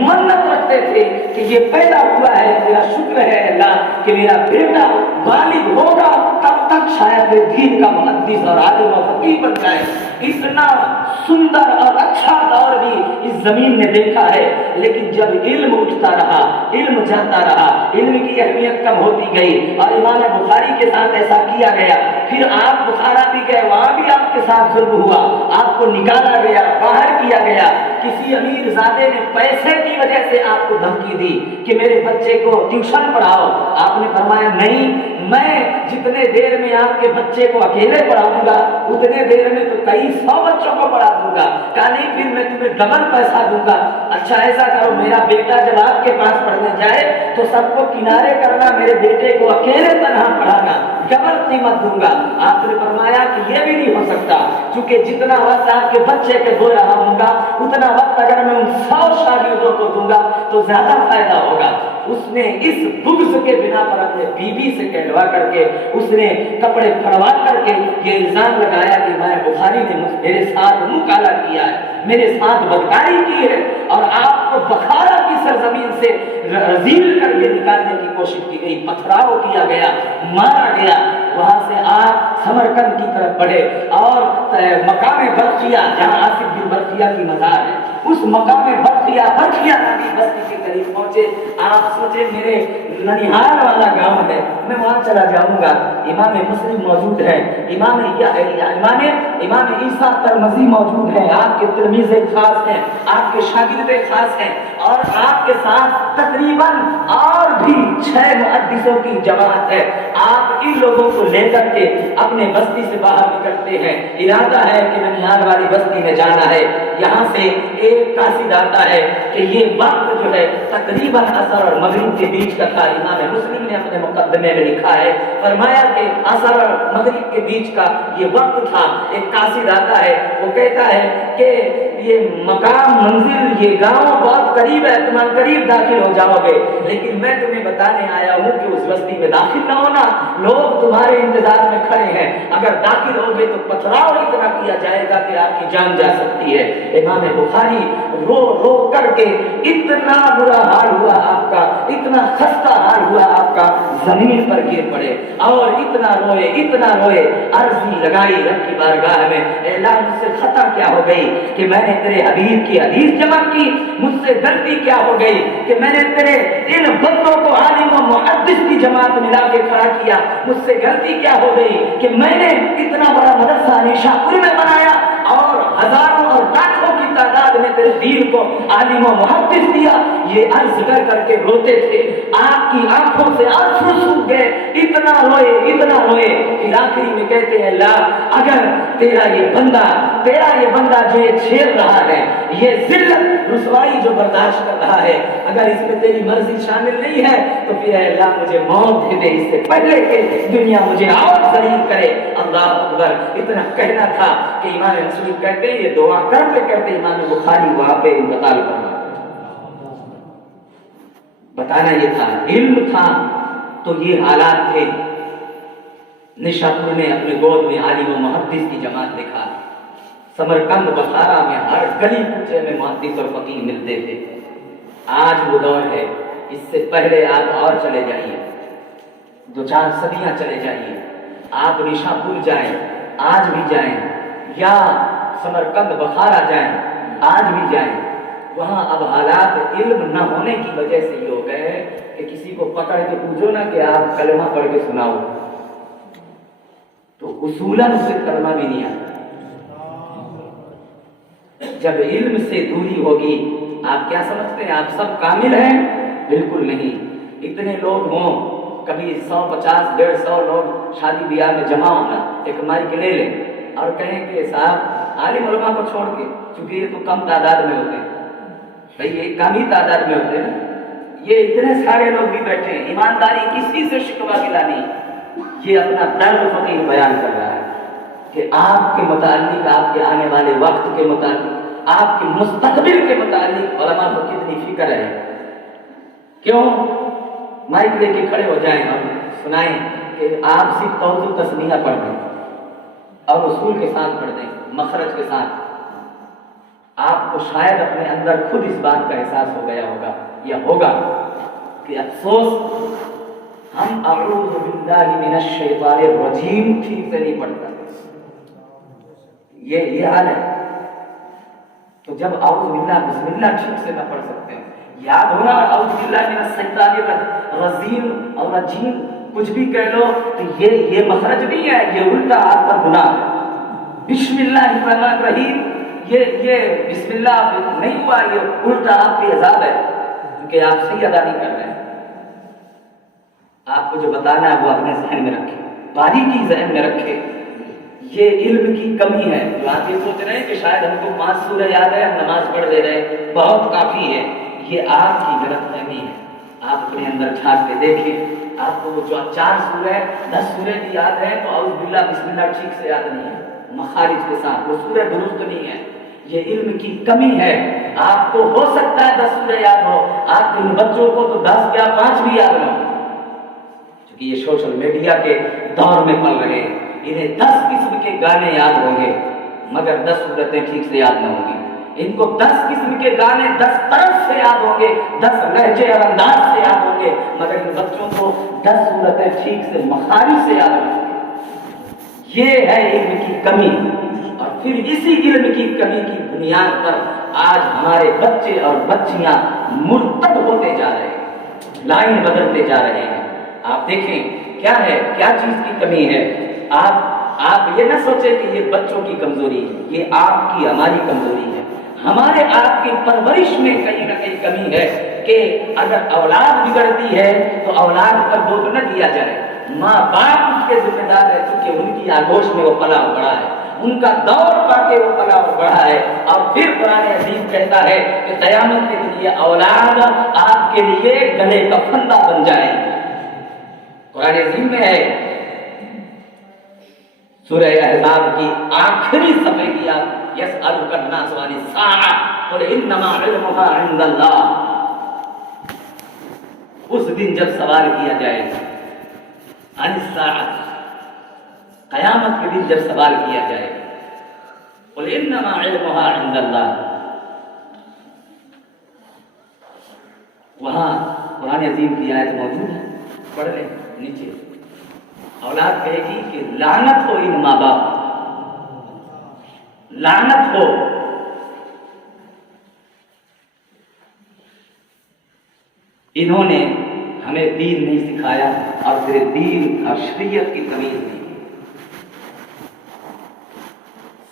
منت رکھتے تھے کہ یہ پیدا ہوا ہے، میرا شکر ہے اللہ کہ میرا بیٹا بالغ ہوگا، تب تک شاید دین کا محدث اور عالم و فقیہ بن جائے۔ اتنا سندر اور اچھا دور بھی اس زمین نے دیکھا ہے، لیکن جب علم اٹھتا رہا، علم جاتا رہا، علم کی اہمیت کم ہوتی گئی، اور امام بخاری کے ساتھ ایسا کیا گیا۔ پھر آپ بخارا بھی گئے، وہاں بھی آپ کے ساتھ ظلم ہوا، آپ کو نکالا گیا، باہر کیا گیا۔ کسی امیر زادے نے پیسے کی وجہ سے آپ کو دھمکی دی کہ میرے بچے کو ٹیوشن پڑھاؤ، آپ نے فرمایا نہیں، میں جتنے دیر میں آپ کے بچے کو اکیلے پڑھاؤں گا اتنے دیر میں تو کئی 100 بچوں کو پڑھا دوں گا، کہا نہیں پھر میں تمہیں ڈبل پیسہ دوں گا۔ اچھا ایسا کرو، میرا بیٹا جب آپ کے پاس پڑھنے جائے تو سب کو کنارے کرنا، میرے بیٹے کو اکیلے تنہا پڑھانا، ڈبل قیمت دوں گا۔ آپ نے فرمایا کہ یہ بھی نہیں ہو سکتا، چونکہ جتنا وقت آپ کے بچے کے دے رہا ہوں گا اتنا وقت اگر میں ان 100 شاگردوں کو دوں گا تو زیادہ فائدہ ہوگا۔ اس نے اس بغض کے بنا پر اپنے بیوی سے کہلوا کر کے، اس نے کپڑے پھڑوا کر کے یہ الزام لگایا کہ میں بخاری نے میرے ساتھ منہ کالا کیا ہے، میرے ساتھ بدکاری کی ہے، اور آپ کو بخارا کی سرزمین سے رذیل کر کے نکالنے کی کوشش کی گئی، پتھراؤ کیا گیا، مارا گیا۔ وہاں سے آپ سمرقند کی طرف بڑھے اور مقام برقیہ جہاں آصف بن برقیہ کی مزار ہے، اس مقام برقیہ نامی بستی کے قریب پہنچے۔ آپ سوچے میرے ننیہال والا گاؤں ہے، میں وہاں چلا جاؤں گا، امام مسلم موجود ہے، امام عیسیٰ ترمذی موجود ہے، آپ کے تلمیذ خاص ہیں، آپ کے شاگرد خاص ہیں، اور آپ کے ساتھ تقریباً اور بھی 6 محدثوں کی جماعت ہے۔ آپ ان لوگوں کو لے کر کے اپنے بستی سے باہر نکلتے ہیں، ارادہ ہے کہ ننیہال والی بستی میں جانا ہے۔ یہاں سے ایک قاصد آتا ہے کہ یہ وقت جو ہے تقریباً عصر اور مغرب کے بیچ کا تھا۔ امام مسلم نے اپنے مقدمے میں لکھا ہے، فرمایا کہ عصر اور مغرب کے بیچ کا یہ وقت تھا۔ ایک قاصد آتا ہے، وہ کہتا ہے کہ یہ مقام منزل، یہ گاؤں بہت قریب ہے، تم قریب داخل ہو جاؤ گے، لیکن میں تمہیں بتانے آیا ہوں کہ اس بستی میں داخل نہ ہونا، لوگ تمہارے انتظار میں کھڑے ہیں، اگر داخل ہوگے تو پتھراؤ اتنا کیا جائے گا کہ آپ کی جان جا سکتی ہے۔ امام بخاری رو رو کر کے اتنا برا حال ہوا آپ کا، اتنا خستہ حال ہوا آپ کا، زمین پر گر پڑے اور اتنا روئے، عرضی لگائی رب کی بارگاہ میں، اے اللہ مجھ سے خطا کیا ہو گئی کہ میں نے تیرے حبیب کی حدیث جمع کی، مجھ سے غلطی کیا ہو گئی کہ میں نے تیرے ان بندوں کو عالم و محدث کی جماعت ملا کے کھڑا کیا، مجھ سے غلطی کیا ہو گئی کہ میں نے اتنا بڑا مدرسہ نیشاپور میں بنایا اور ہزاروں اور لاکھوں کی تعداد میں تیرے دین کو عالم و محدث دیا، یہ عرض کر کر کے روتے تھے، آپ کی آنکھوں سے آنسو سوکھ گئے، اتنا روئے کہ آخری میں کہتے ہیں اللہ اگر تیرا یہ بندہ جو یہ جھیل رہا ہے، یہ ذلت رسوائی جو برداشت کر رہا ہے، اگر اس میں تیری مرضی شامل نہیں ہے تو پھر اے اللہ مجھے موت دے دے اس سے پہلے کہ دنیا مجھے اور ذلیل کرے۔ اللہ اکبر، اتنا کہنا تھا کہ امام رسول کہتے ہیں یہ دعا کرتے کرتے امام بخاری وہاں پہ انتقال کر گئے۔ بتانا یہ تھا، علم تھا تو یہ حالات تھے۔ نشاپور میں اپنے گود میں عالم و محدث کی جماعت دکھا، سمرقند بخارا میں ہر گلی کوچے میں محدث اور فقیہ ملتے تھے۔ آج وہ دور ہے، اس سے پہلے آپ اور چلے جائیے، 2-4 صدیاں چلے جائیے، آپ نشاپور جائیں، آج بھی جائیں، یا سمرقند بخارا جائیں، آج بھی جائیں، وہاں اب حالات علم نہ ہونے کی وجہ سے یہ ہو گئے کہ کسی کو پکڑ کے پوچھو نا کہ آپ کلمہ پڑھ کے سناؤ تو اصولاً اسے کلمہ بھی نہیں آتا۔ جب علم سے دوری ہوگی، آپ کیا سمجھتے ہیں آپ سب کامل ہیں؟ بالکل نہیں۔ اتنے لوگ ہوں، کبھی 100 50 150 لوگ شادی بیاہ میں جمع ہونا، ایک مائک لے لیں اور کہیں کہ صاحب عالم علماء کو چھوڑ کے، چونکہ یہ تو کم تعداد میں ہوتے ہیں، بھئی یہ کم ہی تعداد میں ہوتے ہیں، یہ اتنے سارے لوگ بھی بیٹھے ہیں، ایمانداری کسی سے شکوہ گلا نہیں، یہ اپنا درد فقیر بیان کر رہا ہے کہ آپ کے متعلق، آپ کے آنے والے وقت کے متعلق، آپ کے مستقبل کے متعلق علماء کو کتنی فکر ہے۔ کیوں؟ مائک لے کے کھڑے ہو جائیں اور سنائیں کہ آپ صرف توضیح تسمیہ پڑھ دیں اور اصول کے ساتھ پڑھ دیں، مخرج کے ساتھ، آپ کو شاید اپنے اندر خود اس بات کا احساس ہو گیا ہوگا یا ہوگا کہ افسوس ہم اعوذ باللہ من الشیطان الرجیم ٹھیک سے نہیں پڑھتا، یہ حال ہے۔ تو جب اعوذ باللہ بسم اللہ ٹھیک سے نہ پڑھ سکتے ہیں، یاد ہونا اعوذ باللہ من الشیطان الرجیم اور رجیم کچھ بھی کہہ لو تو یہ مخرج نہیں ہے، یہ الٹا آپ پر گناہ ہے۔ بسم اللہ الرحمن الرحیم، یہ بسم اللہ نہیں ہوا، یہ الٹا آپ پہ عذاب ہے کیونکہ آپ صحیح ادا نہیں کر رہے ہیں۔ آپ کو جو بتانا ہے وہ اپنے ذہن میں رکھے، باریکی ذہن میں رکھے، یہ علم کی کمی ہے۔ جو آپ یہ سوچ رہے ہیں کہ شاید ہم کو 5 سورہ یاد ہے، ہم نماز پڑھ دے رہے ہیں، بہت کافی ہے، یہ آپ کی غلط فہمی ہے۔ آپ اپنے اندر جھانک کے دیکھیں، آپ کو وہ جو 4 سورہ 10 سورہ بھی یاد ہے تو اعوذ باللہ بسم اللہ ٹھیک سے یاد نہیں ہے، مخارج کے ساتھ وہ سورہ درست نہیں ہے، یہ علم کی کمی ہے۔ آپ کو ہو سکتا ہے 10 سورہ یاد ہو، آپ کے ان بچوں کو تو 10 یا 5 بھی یاد نہ ہو، کیونکہ یہ سوشل میڈیا کے دور میں پل رہے ہیں، انہیں 10 قسم کے گانے یاد ہوں گے مگر 10 سورتیں ٹھیک سے یاد نہ ہوں گی۔ ان کو 10 قسم کے گانے 10 طرف سے یاد ہوں گے، 10 لہجے اور انداز سے یاد ہوں گے، مگر ان بچوں کو 10 سورتیں ٹھیک سے مخارج سے یاد ہوں گے۔ یہ ہے علم کی کمی، اور پھر اسی علم کی کمی کی بنیاد پر آج ہمارے بچے اور بچیاں مرتد ہوتے جا رہے ہیں، لائن بدلتے جا رہے ہیں۔ آپ دیکھیں کیا ہے، کیا چیز کی کمی ہے۔ آپ یہ نہ سوچیں کہ یہ بچوں کی کمزوری ہے، یہ آپ کی ہماری کمزوری ہے۔ ہمارے آپ کی پرورش میں کہیں نہ کہیں کمی ہے کہ اگر اولاد بگڑتی ہے تو اولاد پر بوجھ نہ دیا جائے، ماں باپ اس کے ذمہ دار ہے کیونکہ ان کی آگوش میں وہ پلا بڑا ہے، ان کا دور پا کے وہ پلا بڑا ہے۔ اور پھر قرآن عزیز کہتا ہے کہ قیامت کے لیے اولاد آپ کے لیے گلے کا پھندا بن جائے۔ قرآن عظیم میں ہے، سورہ احزاب کی آخری صفحے کی آپ یسألک الناس عن الساعة قل انما علمها عند اللہ۔ اس دن جب سوال کیا جائے گا عن الساعة، قیامت کے دن جب سوال کیا جائے گا، قل انما علمها عند اللہ، وہاں قرآن عظیم کی آیت موجود ہے، پڑھ لیں نیچے۔ اولاد کہے گی کہ لعنت ہو ان ماں باپ، لعنت ہو، انہوں نے ہمیں دین نہیں سکھایا اور پھر دین اور شریعت کی تمیز دی۔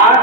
8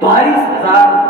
22,000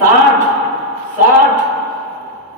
60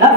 10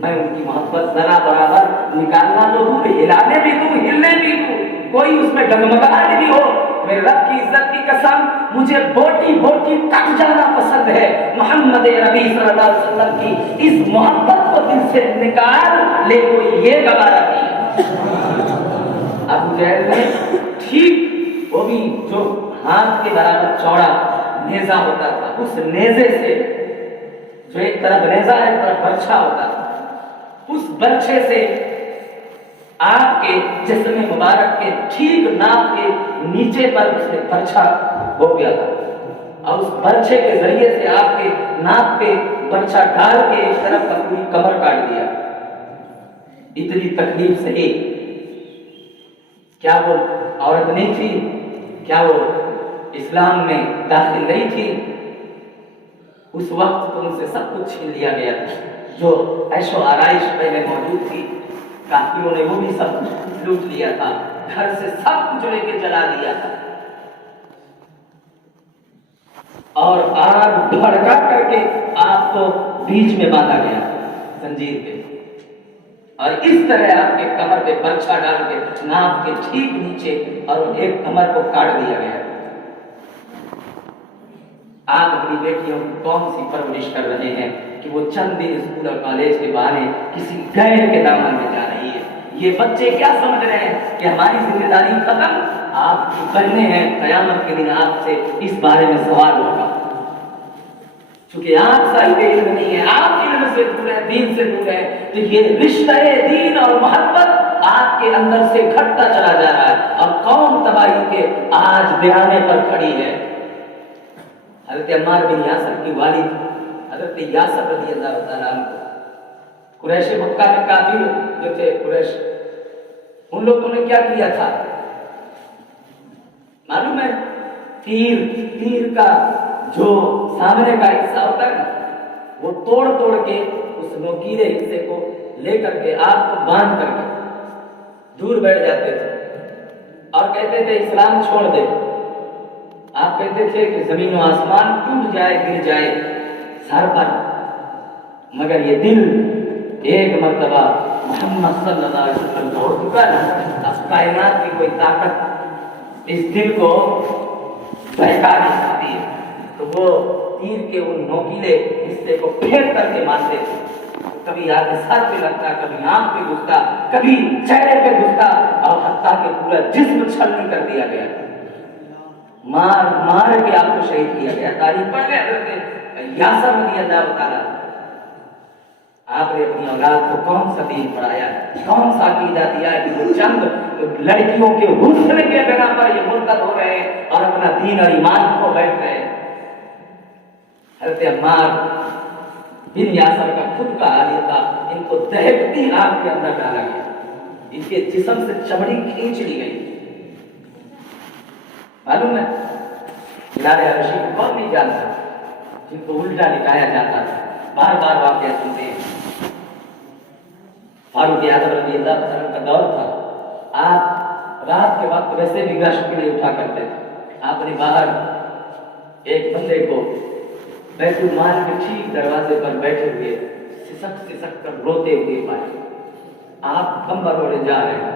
میں ان کی محبت ذرا برابر نکالنا تو دور، ہلانے بھی دوں، ہلنے بھی دوں، کوئی اس میں ڈگمگاہٹ بھی ہو، میرے رب کی عزت کی قسم مجھے بوٹی بوٹی کٹ جانا پسند ہے۔ محمد نبی صلی اللہ علیہ وسلم کی اس محبت کو دل سے نکال لے، کوئی یہ گوارا نہیں۔ ابو جہل نے ٹھیک وہ بھی جو ہاتھ کے برابر چوڑا نیزہ ہوتا تھا، اس نیزے سے جو ایک طرف نیزہ ہے ایک طرف برچھا ہوتا تھا، اس برچھے سے آپ کے جسم مبارک کے ٹھیک ناک کے نیچے پر اس نے برچھا ہو گیا تھا، اور اس برچھے کے ذریعے سے آپ کے ناک پہ برچھا ڈال کے ایک طرف پر پوری کمر کاٹ دیا۔ اتنی تکلیف سہی۔ کیا وہ عورت نہیں تھی؟ کیا وہ اسلام میں داخل نہیں تھی؟ اس وقت تو ان سے سب کچھ چھین لیا گیا تھا، جو عیش و آرائش پہلے موجود تھی کافروں نے وہ بھی سب لوٹ لیا تھا، گھر سے سب کچھ لے کے جلا دیا تھا، اور آگ بھڑکا کر کے آپ کو بیچ میں باندھا گیا زنجیر پہ، اور اس طرح آپ کے کمر پہ برچھا ڈال کے ناک کے ٹھیک نیچے اور ایک کمر کو کاٹ دیا گیا۔ آپ اپنی بیٹیوں کی کون سی پرورش کر رہے ہیں کہ وہ چند دن اسکول اور کالج کے بہانے کسی غیر کے دامن میں جا رہی ہے؟ یہ بچے کیا سمجھ رہے ہیں کہ ہماری ذمہ داری ختم؟ آپ کی بہنیں ہیں، قیامت کے دن آپ سے اس بارے میں سوال ہوگا، چونکہ آپ صاحب علم نہیں ہے، آپ علم سے دور ہے، دین سے دور ہے، تو یہ رشتہ دین اور محبت آپ کے اندر سے گھٹتا چلا جا رہا ہے، اور قوم تباہی کے آج بیانے پر کھڑی ہے۔ حضرت عمار بن یاسر کی والد حضرت یاسر رضی اللہ تعالیٰ عنہ کو قریش مکہ کے کافر جو تھے قریش، ان لوگوں نے کیا کیا تھا معلوم ہے؟ تیر کا جو سامنے کا حصہ ہوتا ہے وہ توڑ توڑ کے اس نوکیلے حصے کو لے کر کے آپ کو باندھ کر کے دور بیٹھ جاتے تھے اور کہتے تھے اسلام چھوڑ دے۔ آپ کہتے تھے کہ زمین و آسمان ٹوٹ جائے، گر جائے سر پر، مگر یہ دل ایک مرتبہ محمد صلی اللہ علیہ وسلم کو اٹھ کر اب کائنات کی کوئی طاقت اس دل کو بہکا نہیں سکتی ہے، تو وہ تیر کے ان نوکیلے حصے کو پھینک کر کے مارتے تھے، کبھی آگے سر پہ لگتا، کبھی آنکھ پہ گھستا، کبھی چہرے پہ گھستا، اور حتیٰ کہ پورا جسم چھلنی کر دیا گیا، مار مار کے آپ کو شہید کیا گیا۔ تاریخ پڑھ لیں حضرت یاسر رضی اللہ تعالیٰ، آپ نے اپنی اولاد کو کون سا دین پڑھایا، کون سا عقیدہ دیا کہ وہ چند لڑکیوں کے حسن کے بنا پر یہ مرتد ہو رہے ہیں اور اپنا دین اور ایمان کو بیٹھ رہے ہیں۔ حضرت عمار بن یاسر کا خود کا حال یہ تھا، ان کو دہکتی آگ کے اندر ڈالا گیا، ان کے جسم سے چمڑی کھینچ لی گئی۔ معلوم ہے بلال حبشی کو کون نہیں جانتا، جن کو الٹا لٹایا جاتا تھا، بار بار واقعہ سنتے ہیں۔ فاروق اعظم رضی اللہ عنہ کا دور تھا، آپ رات کے وقت ویسے بھی گشت کے لیے اٹھا کرتے تھے، آپ نے باہر ایک بندے کو بیت المال کے ٹھیک دروازے پر بیٹھے ہوئے سسک کر روتے ہوئے پائے۔ آپ کمبر اوڑھے جا رہے ہیں،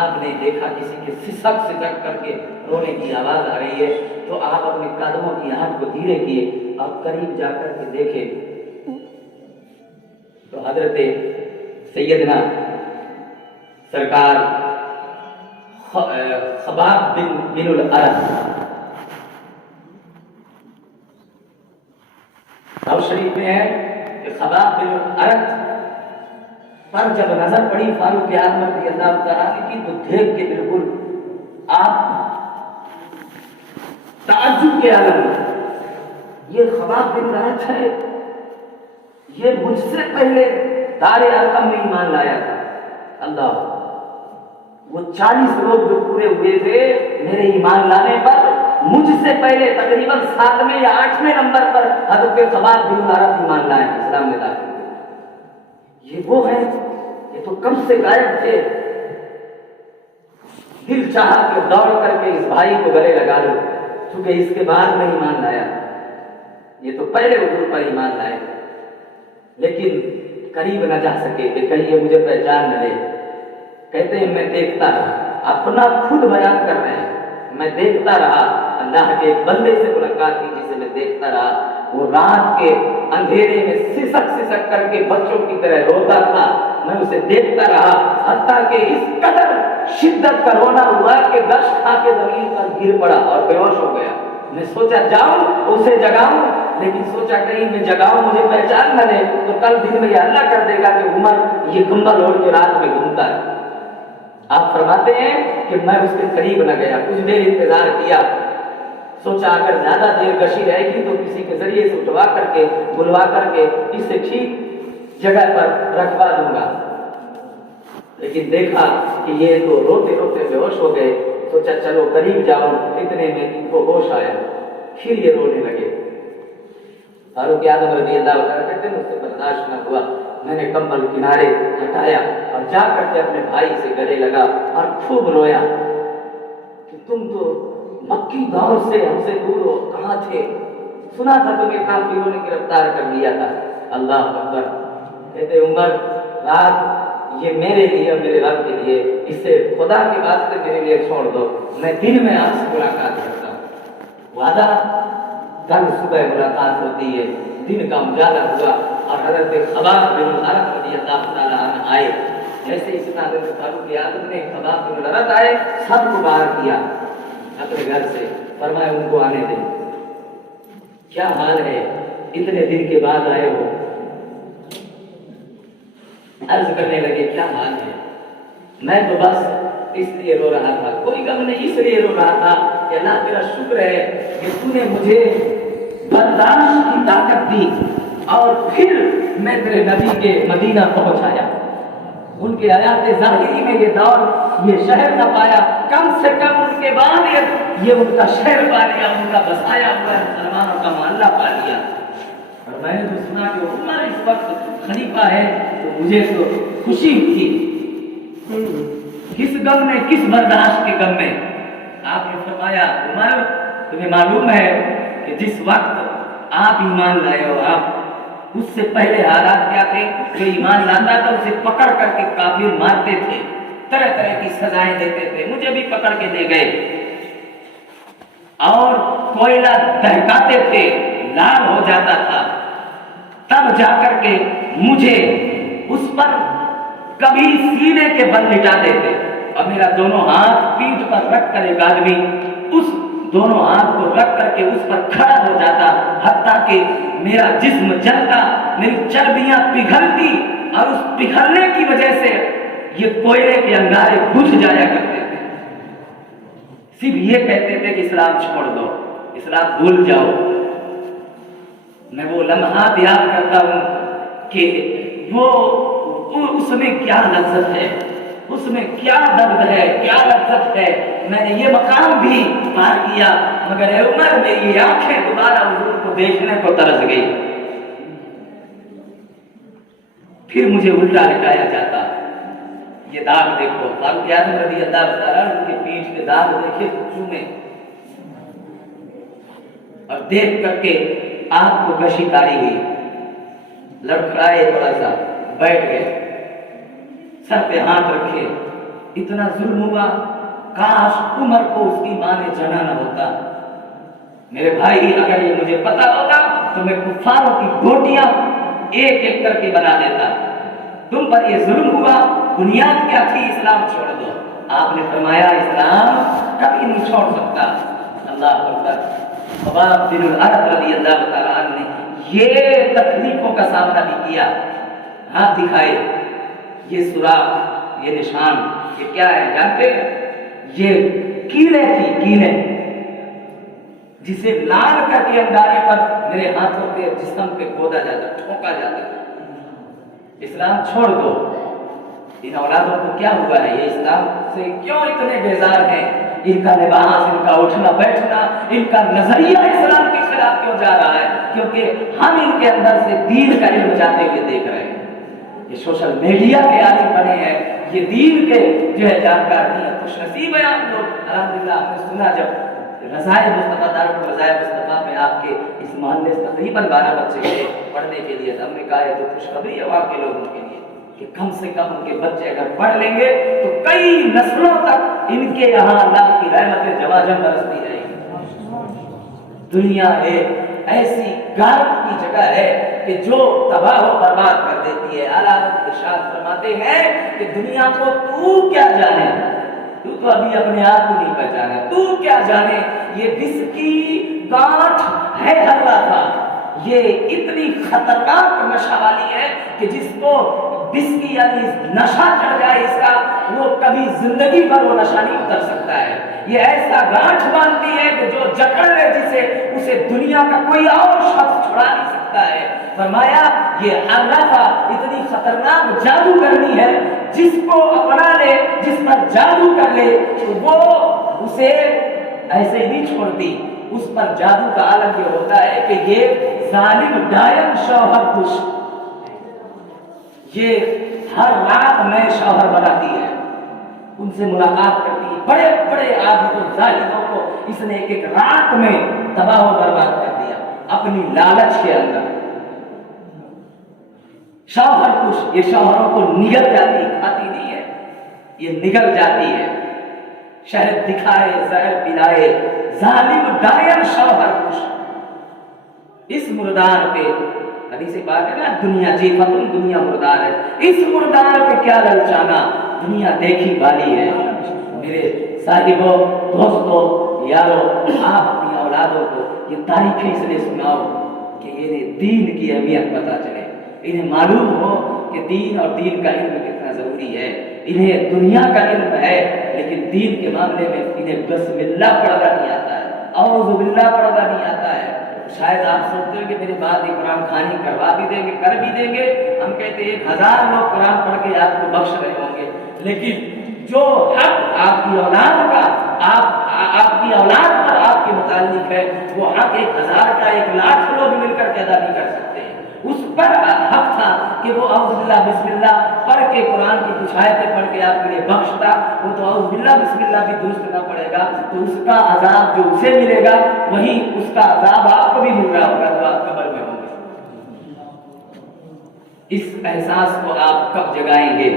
آپ نے دیکھا کسی کے سسک کر کے رونے کی آواز آ رہی ہے، تو آپ اپنے قدموں کی آہٹ کو دھیرے کیے اور قریب جا کر کے دیکھے تو حضرت سیدنا سرکار خباب بن الارت اور شریف میں ہے کہ خباب بن الارت پر جب نظر پڑی فاروق اعظم رضی اللہ تعالیٰ عنہ کی، تو دیکھ کے بالکل آپ تعجب کے عالم میں، یہ خباب بن الارت ہے، یہ مجھ سے پہلے دار ارقم میں ایمان لایا تھا۔ اللہ، وہ 40 لوگ جو پورے ہوئے تھے میرے ایمان لانے پر، مجھ سے پہلے تقریباً 7ویں یا 8ویں نمبر پر حضرت خباب بن الارت ایمان لائے، اسلام میں داخل ہوئے۔ یہ وہ ہیں، یہ تو کم سے غائب تھے۔ دل چاہا کہ دوڑ کر کے اس بھائی کو گلے لگا لو، کیونکہ اس کے بعد میں ایمان لایا، یہ تو پہلے حضور پر ایمان لائے لیکن قریب نہ جا سکے کہ کہیں یہ مجھے پہچان نہ لے. کہتے ہیں میں دیکھتا رہا, اپنا خود بیان کر رہے ہیں, میں دیکھتا رہا اللہ کے ایک بندے سے ملاقات کی جسے میں دیکھتا رہا. وہ رات کے اندھیرے میں سسک سسک کر کے بچوں کی طرح روتا تھا, میں اسے دیکھتا رہا حتیٰ کہ اس قدر شدت کا رونا ہوا کہ دش کھا کے زمین پر گر پڑا اور بے ہوش ہو گیا. میں سوچا جاؤں اسے جگاؤں, لیکن سوچا کہیں میں جگاؤں مجھے پہچان نہ لے تو کل دن میں یہ اللہ کر دے گا کہ عمر یہ کمبل اوڑھ کے رات میں گھومتا ہے. آپ فرماتے ہیں کہ میں اس کے قریب نہ گیا, کچھ دیر انتظار کیا, سوچا اگر زیادہ دیر گشی رہے گی تو کسی کے ذریعے سے اٹھوا کر کے بلوا کر کے اس سے ٹھیک جگہ پر رکھوا دوں گا. لیکن دیکھا کہ یہ تو روتے روتے بے ہوش ہو گئے. سوچا چلو قریب جاؤں, اتنے میں ان کو ہوش آیا, پھر یہ رونے لگے. فاروق اعظم رضی اللہ عنہ کہتے ہیں مجھ سے برداشت نہ ہوا, میں نے کمبل کنارے ہٹایا اور جا کر کے اپنے بھائی سے گلے لگا اور خوب رویا کہ تم تو مکی دور سے ہم سے دور ہو, کہاں تھے, سنا تھا تمہیں کافروں نے گرفتار کر لیا تھا. اللہ اکبر. کہتے عمر رات یہ میرے لیے اور میرے رب کے لیے, اس سے خدا کے واسطے میرے لیے چھوڑ دو, میں دن میں آپ سے ملاقات کرتا ہوں. وعدہ کل صبح ملاقات ہوتی ہے. دن کا اجالا ہوا اور حضرت خباب بن الارت رضی اللہ تعالیٰ عنہ آئے. جیسے اس طرح حضرت فاروق اعظم نے خباب بن الارت آئے, سب کو باہر کیا اپنے گھر سے, فرمایا ان کو آنے دیں. کیا حال ہے, اتنے دن کے بعد آئے ہو. عرض کرنے لگے کیا حال ہے, میں تو بس اس لیے رو رہا تھا, کوئی غم نہیں, اس لیے رو رہا تھا کہ اللہ تیرا شکر ہے کہ تو نے مجھے برداشت کی طاقت دی اور پھر میں تیرے نبی کے مدینہ پہنچایا. ان کے حیات ظاہری میں یہ دور یہ شہر نہ پایا, کم سے کم ان کے بعد یہ ان کا شہر پا لیا, ان کا بسایا ہوا مسلمانوں کا محلہ پا لیا. اور میں نے تو سنا کہ عمر اس وقت خلیفہ ہے, تو مجھے تو خوشی تھی. کس غم میں, کس برداشت کے غم میں. آپ نے فرمایا عمر تمہیں معلوم ہے کہ جس وقت آپ ایمان لائے ہو, آپ اس سے پہلے حالات کیا تھے, جو ایمان لاتا تھا اسے پکڑ کر کے کافر مارتے تھے, طرح طرح کی سزائیں دیتے تھے, مجھے بھی پکڑ کے دے گئے, اور کوئلہ دہکاتے تھے, لال ہو جاتا تھا, تب جا کر کے مجھے اس پر کبھی سینے کے بل لٹا دیتے, اور میرا دونوں ہاتھ پیٹھ پر رکھ کر ایک آدمی اس دونوں ہاتھ کو رکھ کر کے اس پر کھڑا ہو جاتا, حتیٰ کہ میرا جسم جلتا, میری چربیاں پگھلتی, اور اس پگھلنے کی وجہ سے یہ کوئلے کے انگارے بجھ جایا کرتے تھے. صرف یہ کہتے تھے کہ اسلام چھوڑ دو, اسلام بھول جاؤ. میں وہ لمحات یاد کرتا ہوں کہ وہ اس میں کیا لذت ہے, اس میں کیا درد ہے, کیا لذت ہے. میں نے یہ مقام بھی پار کیا, مگر اے عمر میری آنکھیں دوبارہ حضور کو دیکھنے کو ترس گئی. پھر مجھے الٹا لٹایا جاتا, یہ داغ دیکھو, فاروق اعظم رضی اللہ تعالیٰ عنہ کے پیٹھ کے داغ دیکھے چومے, اور دیکھ کر کے آپ کو گشی کاری ہوئی, لڑکھڑائے, تھوڑا سا بیٹھ گئے, سر پہ ہاتھ رکھے. اتنا ظلم ہوا, کاش عمر کو اس کی ماں نے جنا نہ ہوتا. میرے بھائی اگر یہ مجھے پتا ہوتا تو میں کفاروں کی گوٹیاں ایک ایک کر کے بنا دیتا. تم پر یہ ظلم ہوا, بنیاد کیا تھی, اسلام چھوڑ دو. آپ نے فرمایا اسلام کبھی نہیں چھوڑ سکتا. اللہ اکبر. خباب بن الارت رضی اللہ تعالیٰ عنہ نے یہ تکلیفوں کا سامنا بھی کیا. ہاتھ دکھائے, یہ سوراخ, یہ نشان, یہ کیا ہے جانتے ہیں؟ یہ کیلیں تھی, کیلیں جسے لال کر کے انگارے پر میرے ہاتھوں کے جسم پہ کھودا جاتا, ٹھوکا جاتا. اسلام چھوڑ دو. ان اولادوں کو کیا ہوا ہے, یہ اسلام سے کیوں اتنے بیزار ہیں؟ ان کا لباس, ان کا اٹھنا بیٹھنا, ان کا نظریہ اسلام کے خلاف کیوں جا رہا ہے؟ کیونکہ ہم ان کے اندر سے دین کا علم جاتے ہوئے دیکھ رہے ہیں. یہ سوشل میڈیا کے عالم بنے ہیں, یہ دین کے جو ہے جانکار نہیں ہے. خوش نصیب ہے آپ لوگ, الحمدللہ. آپ نے سنا جب رضائے مصطفیٰ دارالعلوم رضائے مصطفیٰ میں آپ کے اس محلے سے تقریباً 12 بچے تھے پڑھنے کے لیے. ہم نے کہا ہے تو خوشخبری ہے وہاں کے لوگوں کے لیے کہ کم سے کم ان کے بچے اگر پڑھ لیں گے تو کئی نسلوں تک ان کے یہاں اللہ کی رحمت جواجم برستی رہے گی. دنیا ایک ایسی غارت کی جگہ ہے کہ جو تباہ و برباد کر دیتی ہے. اعلیٰ حضرت ارشاد فرماتے ہیں کہ دنیا کو تو کیا جانے, تو ابھی اپنے آپ کو نہیں پہچانا, تو کیا جانے یہ بس کی گانٹھ ہے ہر رافہ, یہ اتنی خطرناک نشہ والی ہے کہ جس کو بس کی یعنی نشہ چڑھ جائے اس کا, وہ کبھی زندگی بھر وہ نشہ نہیں اتر سکتا ہے. یہ ایسا گانٹھ باندھتی ہے کہ جو جکڑ لے جسے اسے دنیا کا کوئی اور شخص چھڑا نہیں سکتا ہے. فرمایا یہ عرافہ اتنی خطرناک جادو کرنی ہے, جس کو اپنا لے, جس پر جادو کر لے تو وہ اسے ایسے نہیں چھوڑتی. اس پر جادو کا عالم یہ ہوتا ہے کہ یہ ظالم ڈائن شوہر کش, یہ ہر رات میں شوہر بناتی ہے, ان سے ملاقات کرتی ہے. بڑے بڑے عابدوں ظالموں کو اس نے ایک رات میں تباہ و برباد کر دیا اپنی لالچ کے اندر. شوہر کش, یہ شوہروں کو نگل جاتی, کھاتی نہیں ہے, یہ نگل جاتی ہے. شہد دکھائے زہر پلائے ظالم ڈائر شوہر کش. اس مردار پہ حدیث پاک ہے نا, دنیا جیفتن, دنیا مردار ہے, اس مردار پہ کیا للچانا, دنیا دیکھی والی ہے. میرے صاحبوں, دوستوں, یارو, آپ اپنی اولادوں کو یہ تاریخیں اس لیے سناؤ کہ انہیں دین کی اہمیت پتہ چلے, انہیں معلوم ہو کہ دین اور دین کا علم کتنا ضروری ہے. انہیں دنیا کا علم ہے لیکن دین کے معاملے میں انہیں بسم اللہ پڑھنا نہیں آتا ہے, اعوذ باللہ پڑھنا نہیں آتا ہے. شاید آپ سوچتے ہو کہ میرے بعد یہ قرآن خوانی کروا بھی دیں گے, کر بھی دیں گے. ہم کہتے ہیں 1000 لوگ قرآن پڑھ کے آپ کو بخش رہے ہوں گے, لیکن جو حق آپ کی اولاد کا, آپ کی اولاد پر آپ کے متعلق ہے, وہ حق 1000 کا 1,00,000 لوگ مل کر کے ادا نہیں کر سکتے. اس پر حق تھا کہ وہ اعوذ باللہ بسم اللہ پڑھ کے قرآن کی کچھ آیتیں پڑھ کے آپ کے لیے بخشتا. وہ تو اعوذ باللہ بسم اللہ بھی درست نہ پڑے گا تو اس کا عذاب جو اسے ملے گا وہی اس کا عذاب آپ کو بھی مل رہا ہوگا تو آپ قبر میں ہوں گے. اس احساس کو آپ کب جگائیں گے؟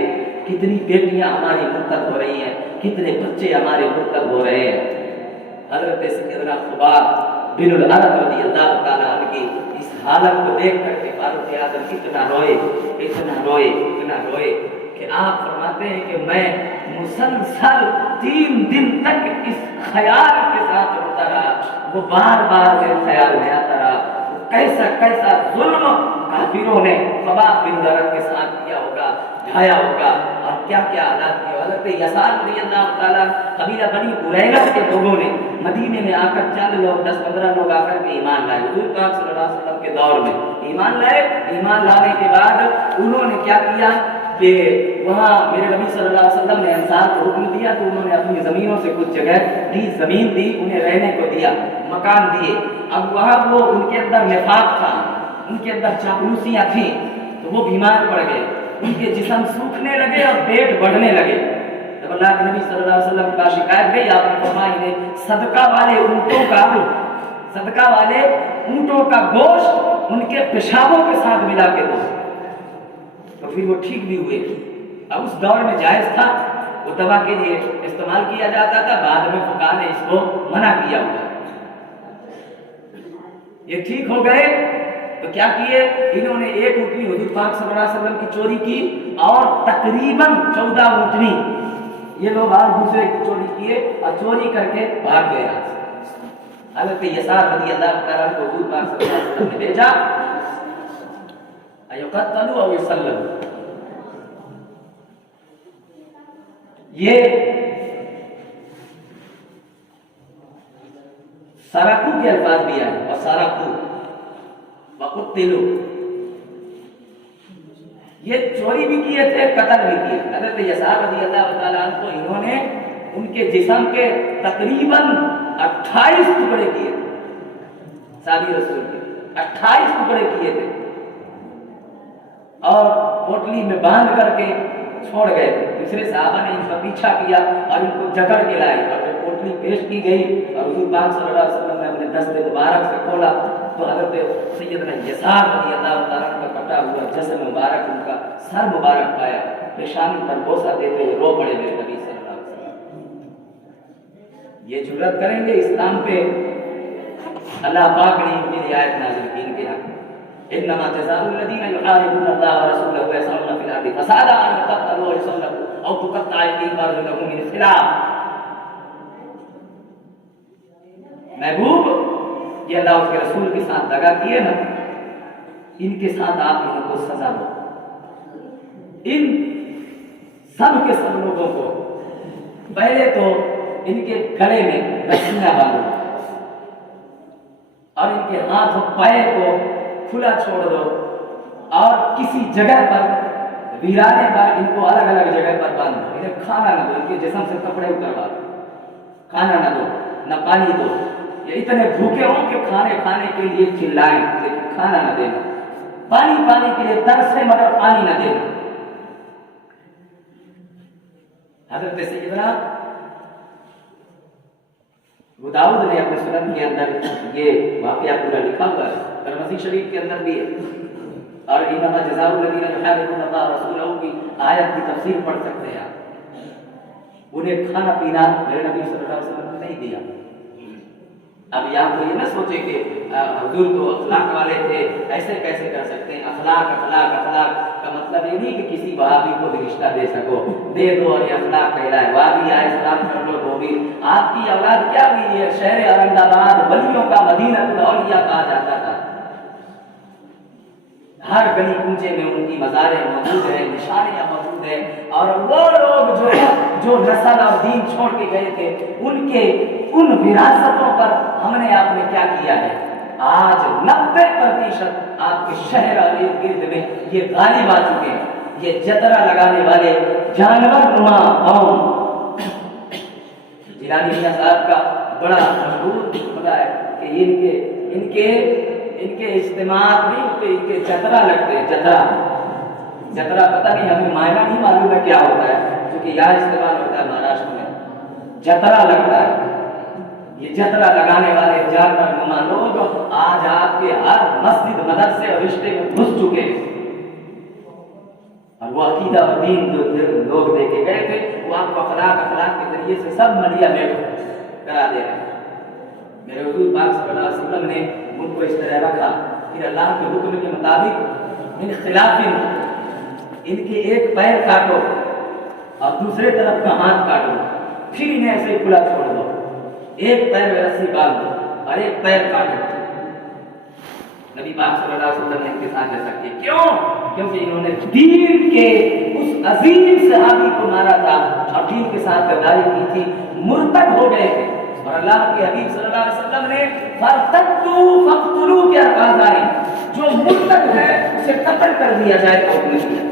کتنی بیٹیاں ہماری مرتد ہو رہی ہیں, کتنے بچے ہمارے مرتد ہو رہے ہیں. حضرت سیدنا خباب بن العرب رضی اللہ تعالیٰ عنہ کی اس حالت کو دیکھ کر کے فاروق اعظم اتنا روئے, اتنا روئے, اتنا روئے کہ آپ فرماتے ہیں کہ میں مسلسل 3 دن تک اس خیال کے ساتھ روتا رہا. وہ بار بار میرے خیال میں آتا رہا کیسا کیسا ظلم کافروں نے خباب بن العرب کے ساتھ کیا ہوگا, ڈھایا ہوگا, اور کیا کیا حالات کیا. حضرت یسار رضی اللہ تعالیٰ قبیلہ بنی قریظہ کے لوگوں نے مدینے میں آ کر چند لوگ 10-15 لوگ آ کر کے ایمان لائے. حضور پاک صلی اللہ علیہ وسلم کے دور میں ایمان لائے. ایمان لانے کے بعد انہوں نے کیا کیا کہ وہاں میرے نبی صلی اللہ علیہ وسلم نے انصار کو حکم دیا تو انہوں نے اپنی زمینوں سے کچھ جگہ دی, زمین دی, انہیں رہنے کو دیا, مکان دیے. اب وہاں وہ ان کے اندر نفاق تھا, ان کے اندر چاپلوسیاں تھیں, تو وہ بیمار پڑ گئے, ان کے جسم سوکھنے لگے اور پیٹ بڑھنے لگے. جب اللہ کے نبی صلی اللہ علیہ وسلم کا شکایت گئی, آپ نے فرمایا انہیں صدقہ والے اونٹوں کا گوشت ان کے پیشابوں کے ساتھ ملا کے دو, تو پھر وہ ٹھیک بھی ہوئے. اب اس دور میں جائز تھا, وہ دوا کے لیے استعمال کیا جاتا تھا, بعد میں فقہاء نے اس کو منع کیا ہوا. یہ ٹھیک ہو گئے تو کیا کیے انہوں نے, ایک اونٹنی حضور پاک صلی اللہ علیہ وسلم کی چوری کی اور تقریباً 14 اونٹنی یہ لوگ اور دوسرے کی چوری کیے اور چوری کر کے بھاگ گئے. حضرت یسار رضی اللہ تعالیٰ کو حضور پاک صلی اللہ علیہ وسلم نے بھیجا, ایقتلوا او یسلموا. یہ سرقو کے الفاظ بھی آئے, اور سرقو وقتلوا, یہ چوری بھی کیے تھے, قتل بھی کیے. حضرت یسار رضی اللہ تعالیٰ عنہ کو انہوں نے ان کے جسم کے تقریباً 28 ٹکڑے کیے تھے, صحابی رسول کے 28 ٹکڑے کیے تھے, اور پوٹلی میں باندھ کر کے چھوڑ گئے تھے. دوسرے صحابہ نے ان کا پیچھا کیا اور ان کو جکڑ کے لائے, اور لکڑی پیش کی گئی اور حضور پاک صلی اللہ علیہ وسلم نے اپنے دست مبارک سے کھولا تو حضرت سیدنا یسار رضی اللہ تعالیٰ کا کٹا ہوا جسم مبارک، ان کا سر مبارک پایا، پیشانی پر بوسہ دیتے ہوئے رو پڑے میرے نبی صلی اللہ علیہ وسلم۔ یہ جرأت کریں گے اسلام پہ، اللہ پاک نے ان کی رعایت نازل کی ان کے حق میں۔ انما جزاء الذين يحاربون الله ورسوله ويسعون في الارض فسادا ان يقتلوا او يصلبوا او تقطع ايديهم وارجلهم من خلاف۔ محبوب، یہ اللہ اس کے رسول کے ساتھ دغا کیے نا، ان کے ساتھ آپ ان کو سزا دو۔ ان سب کے سب لوگوں کو پہلے تو ان کے گلے میں رسیاں باندھو اور ان کے ہاتھ و پیر کو کھلا چھوڑ دو، اور کسی جگہ پر ویرانے پر ان کو الگ الگ جگہ پر باندھ دو۔ انہیں کھانا نہ دو، ان کے جسم سے کپڑے اتروا دو، کھانا نہ دو، نہ پانی دو۔ یہ اتنے بھوکے ہوں کہ کھانے کے لیے چلائیں لیکن کھانا نہ دینا، پانی کے لیے ترسے مگر پانی نہ دینا۔ حضرت سیدنا ابو داؤد نے اپنے سنن کے اندر یہ واقعہ پورا لکھا ہوا ہے، ترمذی شریف کے اندر بھی ہے، اور انما جزاء الذین یحاربون اللہ ورسولہ کی آیت کی تفسیر پڑھ سکتے ہیں آپ۔ انہیں کھانا پینا میرے نبی صلی اللہ علیہ وسلم نے نہیں دیا۔ اب یہاں تو یہ نہ سوچے کہ حضور تو اخلاق والے تھے، ایسے کیسے کر سکتے ہیں؟ اخلاق کا مطلب یہ نہیں کہ کسی وہابی کو بھی رشتہ دے سکو، دے دو اور یہ اخلاق کہلائے۔ وہابی آئے اسلام کر لو وہ بھی۔ آپ کی اولاد کیا ہوئی ہے؟ شہر اورنگ آباد ولیوں کا مدینہ الاولیاء کہا جاتا تھا۔ ہر گلی کوچے میں ان کی مزاریں موجود ہیں، نشانیاں موجود ہیں، اور وہ لوگ جو نسل اور دین چھوڑ کے گئے تھے ان وراثتوں پر ہم نے آپ نے کیا کیا ہے؟ آج 90% آپ کے شہر اور ارد گرد میں یہ غالب آ چکے ہیں، یہ جترا لگانے والے جانور نما قوم۔ جیلانی میاں صاحب کا بڑا مشہور خدا ہے کہ ان کے اجتماعات نہیں ہوتے، ان کے جترا لگتے ہیں۔ جترا پتہ نہیں، ہمیں معنی نہیں معلوم ہے کیا ہوتا ہے، کیونکہ یہاں استعمال ہوتا ہے مہاراشٹر میں، جترا لگتا ہے۔ یہ جترا لگانے والے جانور نما لوگ آج آپ کے ہر مسجد مدرسے اور رشتے میں گھس چکے ہیں، اور وہ عقیدہ اور دین جو لوگ دے کے گئے تھے وہ آپ کو اخلاق کے ذریعے سے سب ملیا میٹ کرا دے رہے ہیں۔ میرے حضور پاک صلی اللہ علیہ وسلم نے ان کو اس طرح رکھا، پھر اللہ کے حکم کے مطابق ان خلاف ان کے ایک پیر کاٹو اور دوسرے طرف کا ہاتھ کاٹو، پھر انہیں ایسے کھلا چھوڑ دو، ایک پیر میں رسی باندھ دو اور ایک پیر کاٹو۔ نبی پاک صلی اللہ علیہ وسلم نے ان کے ساتھ ایسا کیا، کیوں؟ کیونکہ انہوں نے دین کے اس عظیم صحابی کو مارا تھا اور دین کے ساتھ غداری کی تھی، مرتد ہو گئے تھے، اور اللہ کے حبیب صلی اللہ علیہ وسلم نے فَارْتَدُّوا فَاقْتُلُوا کے الفاظ آئے، جو مرتد ہے اسے قتل کر دیا جائے تو حکم دیا۔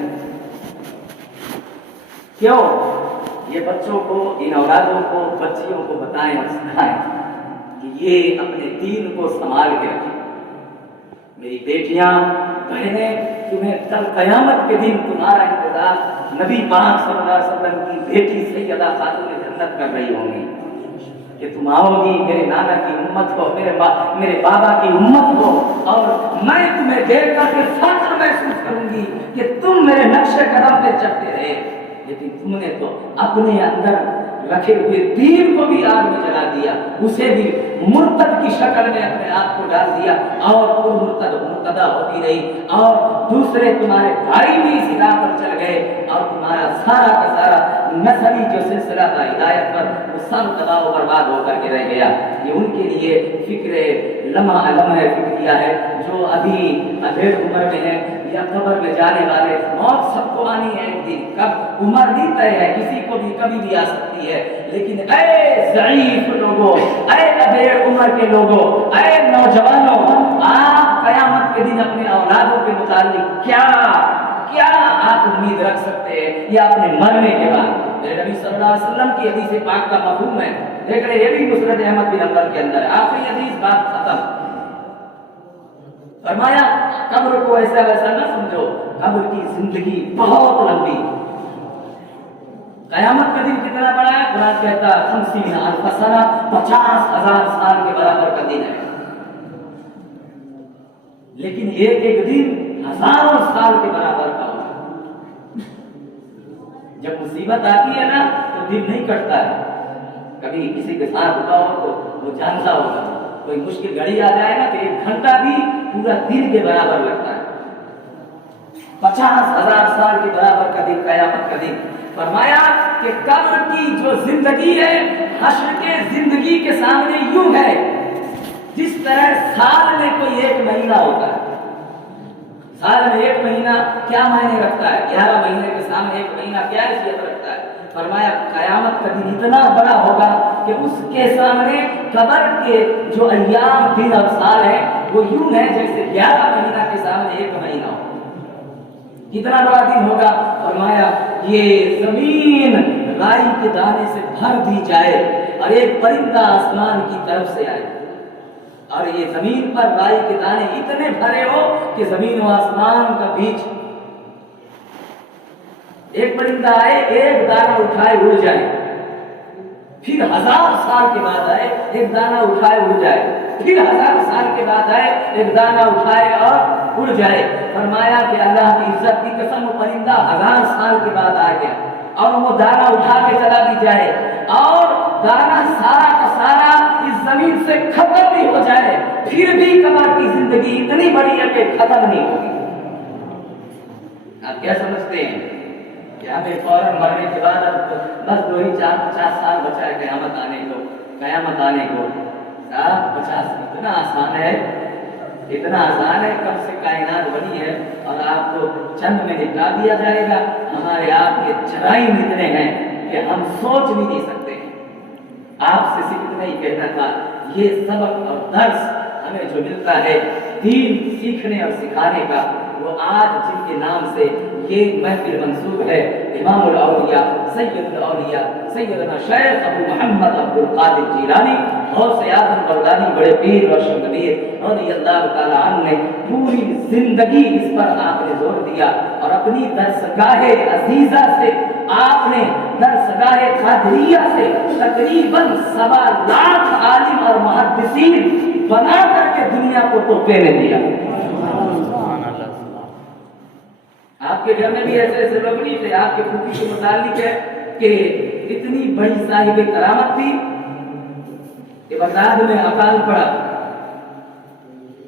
کیوں؟ یہ بچوں کو، ان اولادوں کو، بچیوں کو بتائیں اور سکھائیں کہ یہ اپنے دین کو سنبھال کے رکھیں۔ میری بیٹیاں، بہنیں، تمہیں کل قیامت کے دن تمہارا انتظار نبی پاک صلی اللہ علیہ وسلم کی بیٹی سیدہ خاتون جنت کر رہی ہوں گی کہ تم آؤ گی میرے نانا کی امت کو، میرے بابا کی امت کو، اور میں تمہیں دیکھ کر کے فخر محسوس کروں گی کہ تم میرے نقش قدم پہ چلتے رہے، لیکن تم نے تو اپنے اندر رکھے ہوئے دین کو بھی آگ میں جلا دیا، اسے بھی مرتد کی شکل میں اپنے آپ کو ڈال دیا، اور وہ مرتدہ ہوتی رہی، اور دوسرے تمہارے بھائی بھی اس راہ پر چل گئے، اور تمہارا سارا کا سارا نسلی جو سلسلہ تھا ہدایت پر وہ سب تباہ و برباد ہو کر کے رہ گیا۔ یہ ان کے لیے فکر لمحہ فکریہ ہے، جو ابھی ادھیڑ عمر میں ہے یا قبر میں جانے والے، موت سب کو آنی ہے ایک دن، کب عمر نہیں طے ہے، کسی کو بھی کبھی بھی آ سکتی ہے، لیکن اے ضعیف لوگوں، اے ادھیڑ عمر کے لوگوں، اے نوجوانوں، آپ قیامت کے دن اپنے اولادوں کے متعلق کیا آپ امید رکھ سکتے ہیں یا اپنے مرنے کے بعد؟ میرے نبی صلی اللہ علیہ وسلم کی حدیث پاک کا مفہوم ہے، دیکھ رہے یہ بھی مسند احمد بن حنبل کے اندر ہے، آخری حدیث بات ختم۔ فرمایا قبر کو ایسا ویسا نہ سمجھو، قبر کی زندگی بہت لمبی، قیامت کا دن کتنا بڑا ہے؟ قرآن کہتا ہے 50,000 سنہ، 50,000 سال کے برابر کا دن ہے. لیکن ایک ایک دن ہزاروں سال کے برابر کا ہوتا ہے. جب مصیبت آتی ہے نا تو دن نہیں کٹتا ہے. کبھی کسی کے ساتھ ہوا ہو تو وہ جانتا ہوگا، کوئی مشکل گھڑی آ جائے نا تو 1 گھنٹہ بھی پورا دن کے برابر لگتا ہے. 50,000 سال کے برابر کا دن قیامت کا دن. فرمایا کہ قبر کی جو زندگی ہے حشر کے زندگی کے سامنے یوں ہے جس طرح سال میں کوئی 1 مہینہ ہوتا ہے. سال میں 1 مہینہ کیا معنی رکھتا ہے؟ 11 مہینے کے سامنے 1 مہینہ کیا حیثیت رکھتا ہے؟ فرمایا قیامت کا دن اتنا بڑا ہوگا کہ اس کے سامنے قبر کے جو ایام دن اور سال ہیں وہ یوں ہے جیسے 11 مہینہ کے سامنے 1 مہینہ ہو. کتنا بڑا دن ہوگا؟ فرمایا یہ زمین رائی کے دانے سے بھر دی جائے اور ایک پرندہ آسمان کی طرف سے آئے اور یہ زمین پر رائی کے دانے اتنے بھرے ہو کہ زمین و آسمان کا بیچ. ایک پرندہ آئے، ایک دانہ اٹھائے اڑ جائے، پھر 1000 سال کے بعد آئے، ایک دانہ اٹھائے اڑ جائے، پھر 1000 سال کے بعد آئے، ایک دانہ اٹھائے اور اڑ جائے. فرمایا کہ اللہ کی عزت کی قسم وہ پرندہ 1000 سال کے بعد آ گیا اور وہ دانہ اٹھا کے چلا بھی جائے اور دانہ سارا کا سارا اس زمین سے ختم بھی ہو جائے، پھر بھی قبر کی زندگی اتنی بڑی ہے کہ ختم نہیں ہوگی. آپ کیا سمجھتے ہیں کہ ہمیں فوراً مرنے کے بعد اب بس 2-4-50 سال بچا ہے قیامت آنے کو؟ قیامت آنے کو 50 اتنا آسان ہے، اتنا آسان ہے. کب سے کائنات بنی ہے اور آپ کو چند میں نپٹا دیا جائے گا. ہمارے آپ کے جرائم اتنے ہیں کہ ہم سوچ بھی نہیں سکتے. آپ سے صرف اتنا ہی کہنا تھا، یہ سبق اور درس ہمیں جو ملتا ہے دین سیکھنے اور سکھانے کا، وہ آج جن کے نام سے یہ محفل منسوب ہے، امام الاولیاء سید الاولیاء سیدنا شیخ ابو محمد عبد القادر جیلانی اور سیاض البغدادی بڑے پیر روشن قدیر رضی اللہ تعالی عنہ نے پوری زندگی اس پر آپ نے زور دیا اور اپنی درسگاہ عزیزہ سے آپ نے درسگاہ قادریہ سے تقریباً 1.25 لاکھ عالم اور محدثین بنا کر کے دنیا کو تحفے میں دیا. آپ کے گھر میں بھی ایسے ایسے لوگ نہیں تھے. آپ کے پھوپھی کے متعلق ہے کہ اتنی بڑی صاحب کرامت تھی کہ بغداد میں اکال پڑا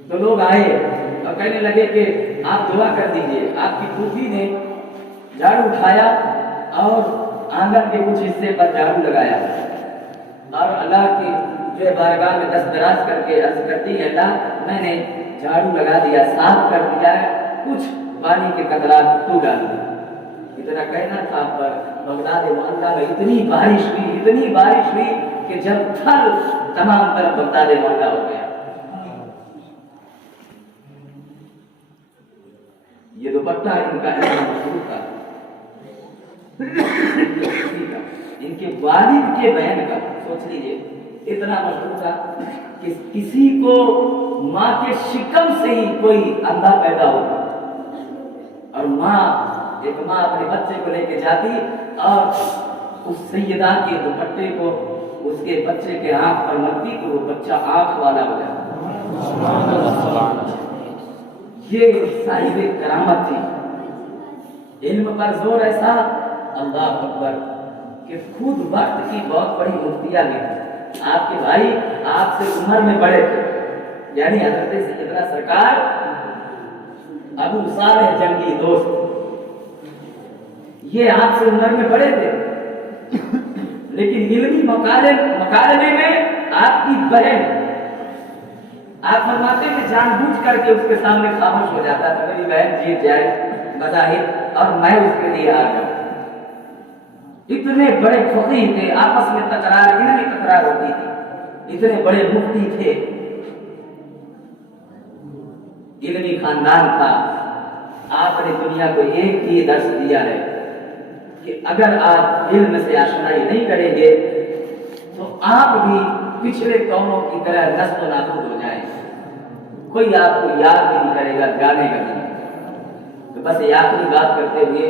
تو لوگ آئے اور کہنے لگے کہ آپ دعا کر دیجئے. آپ کی پھوپھی نے جھاڑو اٹھایا اور آنگن کے کچھ حصے پر جھاڑو لگایا اور اللہ کی جو بارگاہ میں دست دراز کر کے عرض کرتی ہے، اللہ میں نے جھاڑو لگا دیا، صاف کر دیا ہے، کچھ پانی کے قطرات تو ڈال دی. اتنا کہنا تھا پر بغداد معلیٰ میں اتنی بارش ہوئی کہ جب تھل تمام طرف بغداد معلیٰ ہو گیا. یہ دوپٹہ ان کا مشہور تھا، ان کے والد کے بہن کا سوچ لیجیے اتنا مشہور تھا کہ کسی کو ماں کے شکم سے ہی کوئی اندھا پیدا ہوتا اور ایک ماں اپنے بچے کو لے کے جاتی اور اس سیدہ کے دوپٹے کو اس کے بچے کے آنکھ پر ملتی تو وہ بچہ آنکھ والا ہو جاتا. یہ صاحب کرامت تھی. علم پر زور ایسا اللہ اکبر کہ خود وقت کی بہت بڑی مفتیاں لی. آپ کے بھائی آپ سے عمر میں بڑے تھے، یعنی حضرت سیدنا سرکار ابو صالح جنگی دوست، یہ آپ سے عمر میں بڑے تھے لیکن علمی مکالمے میں آپ کی بہن، آپ فرماتے کہ جان بوجھ کر کے اس کے سامنے خاموش ہو جاتا تھا، میری بہن جیت جائے بظاہر اور میں اس کے لیے آ جاؤں. اتنے بڑے فقیہ تھے، آپس میں تکرار علمی تکرار ہوتی تھی، اتنے بڑے مفتی تھے، علمی خاندان تھا. آپ نے دنیا کو ایک ہی درس دیا ہے کہ اگر آپ علم سے آشنائی نہیں کریں گے تو آپ بھی پچھلے قوموں کی طرح نسل و نابود ہو جائیں. کوئی آپ کو یاد بھی نہیں کرے گا، جانے گا نہیں. تو بس یہ آخری بات کرتے ہوئے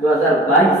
2022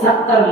70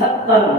70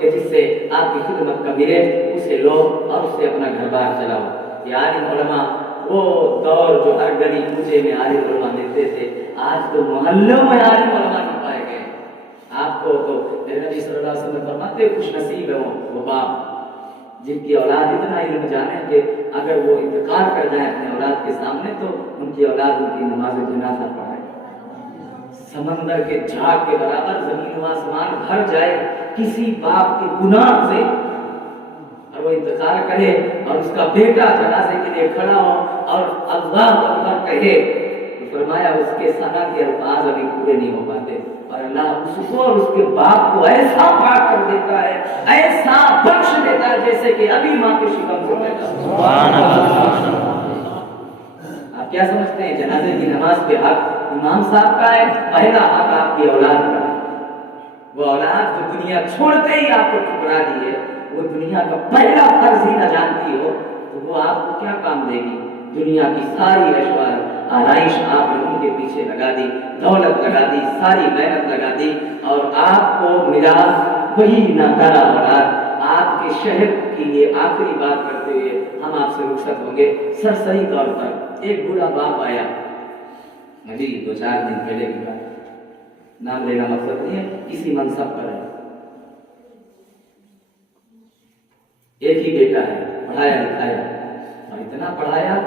کہ جس سے آپ کی خدمت کا ملے اسے لو اور اس سے اپنا گھر بار چلاؤ. یہ عالم علماء وہ دور جو ہر گلی کوچے میں عالم علماء ملتے تھے، آج تو محلوں میں عالم علماء نہیں پائے گئے. آپ کو تو نبی صلی اللہ علیہ وسلم فرماتے خوش نصیب ہے وہ باپ جن کی اولاد اتنا علم جانے کہ اگر وہ انتقال کر جائیں اپنے اولاد کے سامنے تو ان کی اولاد ان کی نماز جنازہ پڑھائے. سمندر کے جھاگ کے برابر زمین و آسمان بھر جائے کسی باپ کے گناہ سے اور وہ انتقال کرے اور اس کا بیٹا جنازے کے لیے کھڑا ہو اور اللہ اکبر کہے تو فرمایا اس کے ثنا کے الفاظ ابھی پورے نہیں ہو پاتے اور اللہ اس کو اور اس کے باپ کو ایسا پاک کر دیتا ہے، ایسا بخش دیتا ہے جیسے کہ ابھی ماں کے شکم سے پیدا. سبحان اللہ. آپ کیا سمجھتے ہیں جنازے کی نماز پہ حق امام صاحب کا ہے؟ پہلا حق آپ کی اولاد کا ہے. وہ اولاد جو دنیا چھوڑتے ہی آپ کو ٹھکرا دی ہے، وہ دنیا کا پہلا فرض ہی نہ جانتی ہو تو وہ آپ کو کیا کام دے گی؟ دنیا کی ساری اشوار آرائش آپ نے ان کے پیچھے لگا دی، دولت لگا دی، ساری محنت لگا دی اور آپ کو ملا وہی ناکارہ اولاد. آپ کے شہر کے لیے آخری بات کرتے ہوئے ہم آپ سے رخصت ہوں گے. سرسری طور پر ایک بوڑھا باپ آیا، ابھی 2-4 دن پہلے کی بات، نام لینا مقصد نہیں ہے، کسی منصب پر ہے، ایک ہی بیٹا ہے، پڑھایا لکھایا اور اتنا پڑھایا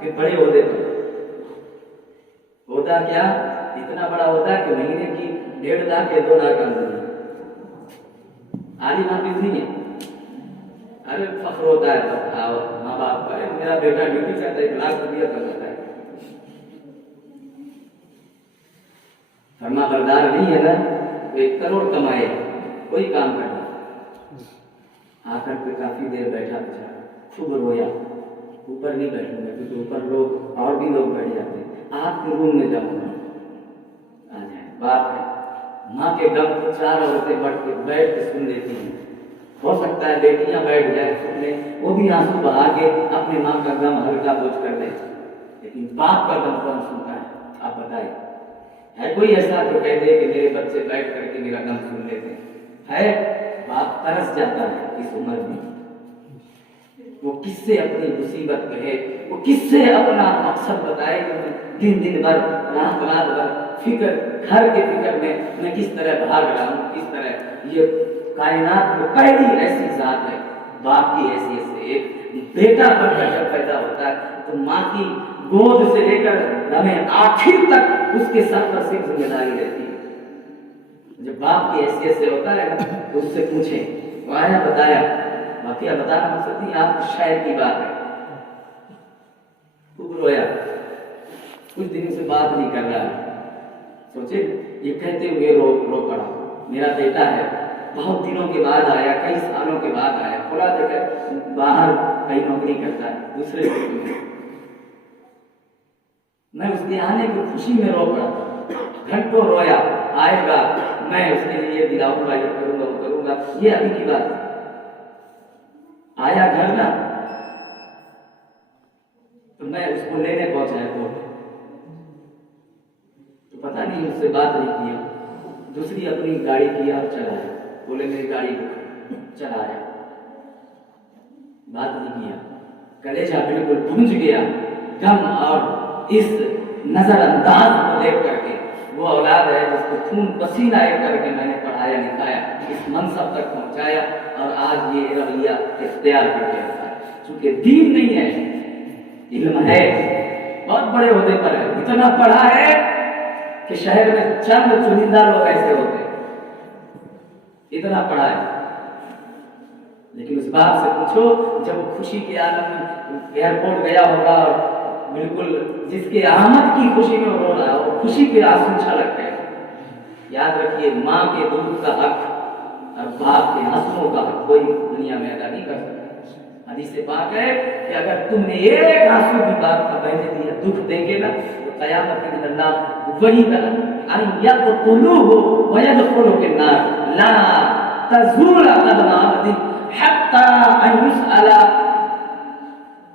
کہ بڑے عہدے پر. ہوتا کیا اتنا بڑا ہوتا ہے کہ مہینے کی 1.5 لاکھ یا 2 لاکھ آمدنی. عالم حافظ نہیں ہے، ارے فخر ہوتا ہے تب ماں باپ کا، میرا بیٹا ڈیوٹی کرتا ہے 1 لاکھ روپیہ کماتا ہے. فرما بردار نہیں ہے نا، 1 کروڑ کمائے کوئی کام کرنا. آ کر کے کافی دیر بیٹھا بیچارا، خوب رویا. اوپر نہیں بیٹھوں گا کیونکہ اوپر لوگ اور بھی لوگ بیٹھ جاتے ہیں، آپ کے روم میں جاؤں گا. آ جائیں. باپ ہے، ماں کے دم کو 4 عورتیں بڑھ کے بیٹھ کے سن لیتی ہیں. ہو سکتا ہے بیٹیاں بیٹھ جائیں سننے، وہ بھی آنسو بہا کے اپنے ماں کا غم ہلکا بوجھ کر دیں، لیکن باپ کا غم کون سنتا ہے؟ آپ بتائیں. ہے کوئی ایسا جو کہہ دے کہ میرے بچے بیٹھ کر کے میرا غم سن لیتے ہیں؟ باپ ترس جاتا ہے اس عمر میں. وہ کس سے اپنی مصیبت کہے، وہ کس سے اپنا مقصد بتائے کہ دن بھر رات بھر فکر، گھر کے فکر میں کس طرح بھاگ رہا ہوں، کس طرح. یہ کائنات میں پہلی ایسی ذات ہے باپ کی حیثیت سے. ایک بیٹا بن کر جب پیدا ہوتا ہے تو ماں کی گود سے لے کر ہمیں آخر تک اس کے سر پر صرف ذمہ داری رہتی ہے. جب باپ کی حیثیت سے ہوتا ہے تو اس سے پوچھیں، وہ آیا بتایا، واقعہ بتانا مقصد نہیں، آپ شاید کی بات ہے. خوب رویا، کچھ دن سے بات نہیں کر رہا. سوچے یہ کہتے ہوئے رو پڑا، میرا بیٹا ہے، بہت دنوں کے بعد آیا، کئی سالوں کے بعد آیا، کھلا جگہ باہر کہیں نوکری کرتا ہے دوسرے ملک میں. میں اس کے آنے کی خوشی میں رو پڑا، گھنٹوں رویا. آئے گا میں اس کے لیے دلاؤں گا، یہ کروں گا، وہ کروں گا. یہ ابھی کی بات ہے. آیا گھر نا تو میں اس کو لینے پہنچا ایئرپورٹ، تو پتہ نہیں اس سے بات نہیں کیا، دوسری اپنی گاڑی کیا اور چلا آیا. بولے میری گاڑی چلا آیا، بات نہیں کیا. کلیجہ بالکل بھونج گیا غم اور اس نظر انداز کو دیکھ کر کے. وہ اولاد ہے جس کو خون پسینہ ایک کر کے میں نے پڑھایا لکھایا، اس منصب تک پہنچایا اور آج یہ رویہ اختیار کر کے رکھا ہے. چونکہ دین نہیں ہے، علم ہے، بہت بڑے عہدے پر ہے، اتنا پڑھا ہے کہ شہر میں چند چنندہ لوگ ایسے ہوتے ہیں، اتنا پڑھا ہے. لیکن اس بات سے پوچھو جب خوشی کے عالم میں ایئرپورٹ گیا ہوگا اور بالکل جس کے آمد کی خوشی میں رو رہا ہو، خوشی کے آنسو چھلکتے ہیں. یاد رکھیے ماں کے دودھ کا حق اور باپ کے آنسوؤں کا حق کوئی دنیا میں ادا نہیں کر سکتا. حدیث پاک ہے کہ اگر تم نے ایک آنسو کی بات کا بہنے دیا دکھ دے گے نا تو قیامت کے دن اللہ وہی ان یقتلوہ ویدخلوا فی النار لا تزول قدم عبد حتی ان یسأل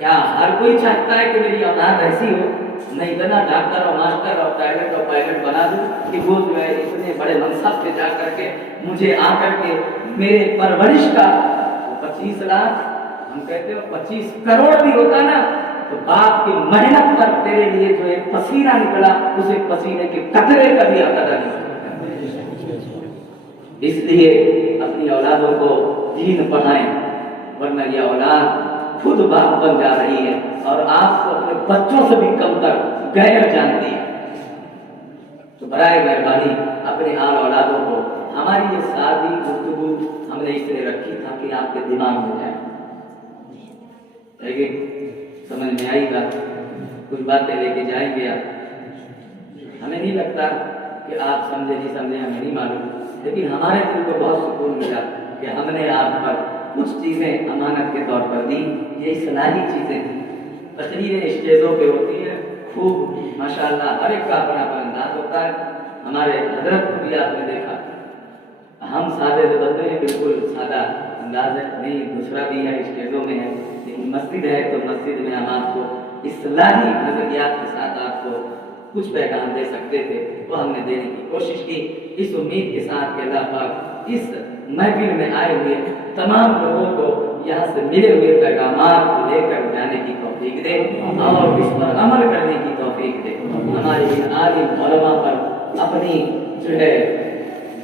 کیا ہر کوئی چاہتا ہے کہ میری اولاد ایسی ہو؟ میں اتنا ڈاکٹر اور ماسٹر اور پائلٹ بنا دوں کہ وہ جو ہے اتنے بڑے منصب پہ جا کر کے مجھے آ کر کے میرے پرورش کا 25 لاکھ، ہم کہتے ہیں 25 کروڑ بھی ہوتا نا تو باپ کی محنت پر تیرے لیے جو ایک پسینہ نکلا اسے پسینے کے قطرے کا بھی ادا نہیں ہوتا۔ اس لیے اپنی اولادوں کو دین پڑھائیں، ورنہ یہ اولاد خود باپ بن جا رہی ہے اور آپ کو اپنے بچوں سے بھی کم تر غیر جانتی ہے۔ تو برائے مہربانی اپنے آل اولادوں کو، ہماری یہ سادی گفتگو ہم نے اس لیے رکھی تاکہ آپ کے دماغ میں جائے، لیکن سمجھ میں آئی گا، کچھ باتیں لے کے جائیں گے آپ۔ ہمیں نہیں لگتا کہ آپ سمجھے نہیں سمجھے، ہمیں نہیں معلوم، لیکن ہمارے دل کو بہت سکون ملا کہ ہم نے آپ پر کچھ چیزیں امانت کے طور پر دی۔ یہ اصلاحی چیزیں تھیں، تقریریں اسٹیجوں پہ ہوتی ہیں، خوب ماشاءاللہ ہر ایک کا اپنا اپنا انداز ہوتا ہے۔ ہمارے حضرت کو بھی آپ نے دیکھا، ہم سادے سے بندے ہیں، بالکل سادہ انداز ہے، نہیں دوسرا بھی ہے اسٹیجوں میں ہے، لیکن مسجد ہے تو مسجد میں ہم آپ کو اصلاحی نظریات کے ساتھ آپ کو کچھ پیغام دے سکتے تھے، وہ ہم نے دینے کی کوشش کی، اس امید کے ساتھ کہ اللہ پاک اس محفل میں آئے ہوئے تمام لوگوں کو یہاں سے ملے ہوئے پیغامات کو لے کر جانے کی توفیق دے اور اس پر عمل کرنے کی توفیق دے۔ ہمارے عالم علماء پر اپنی جو ہے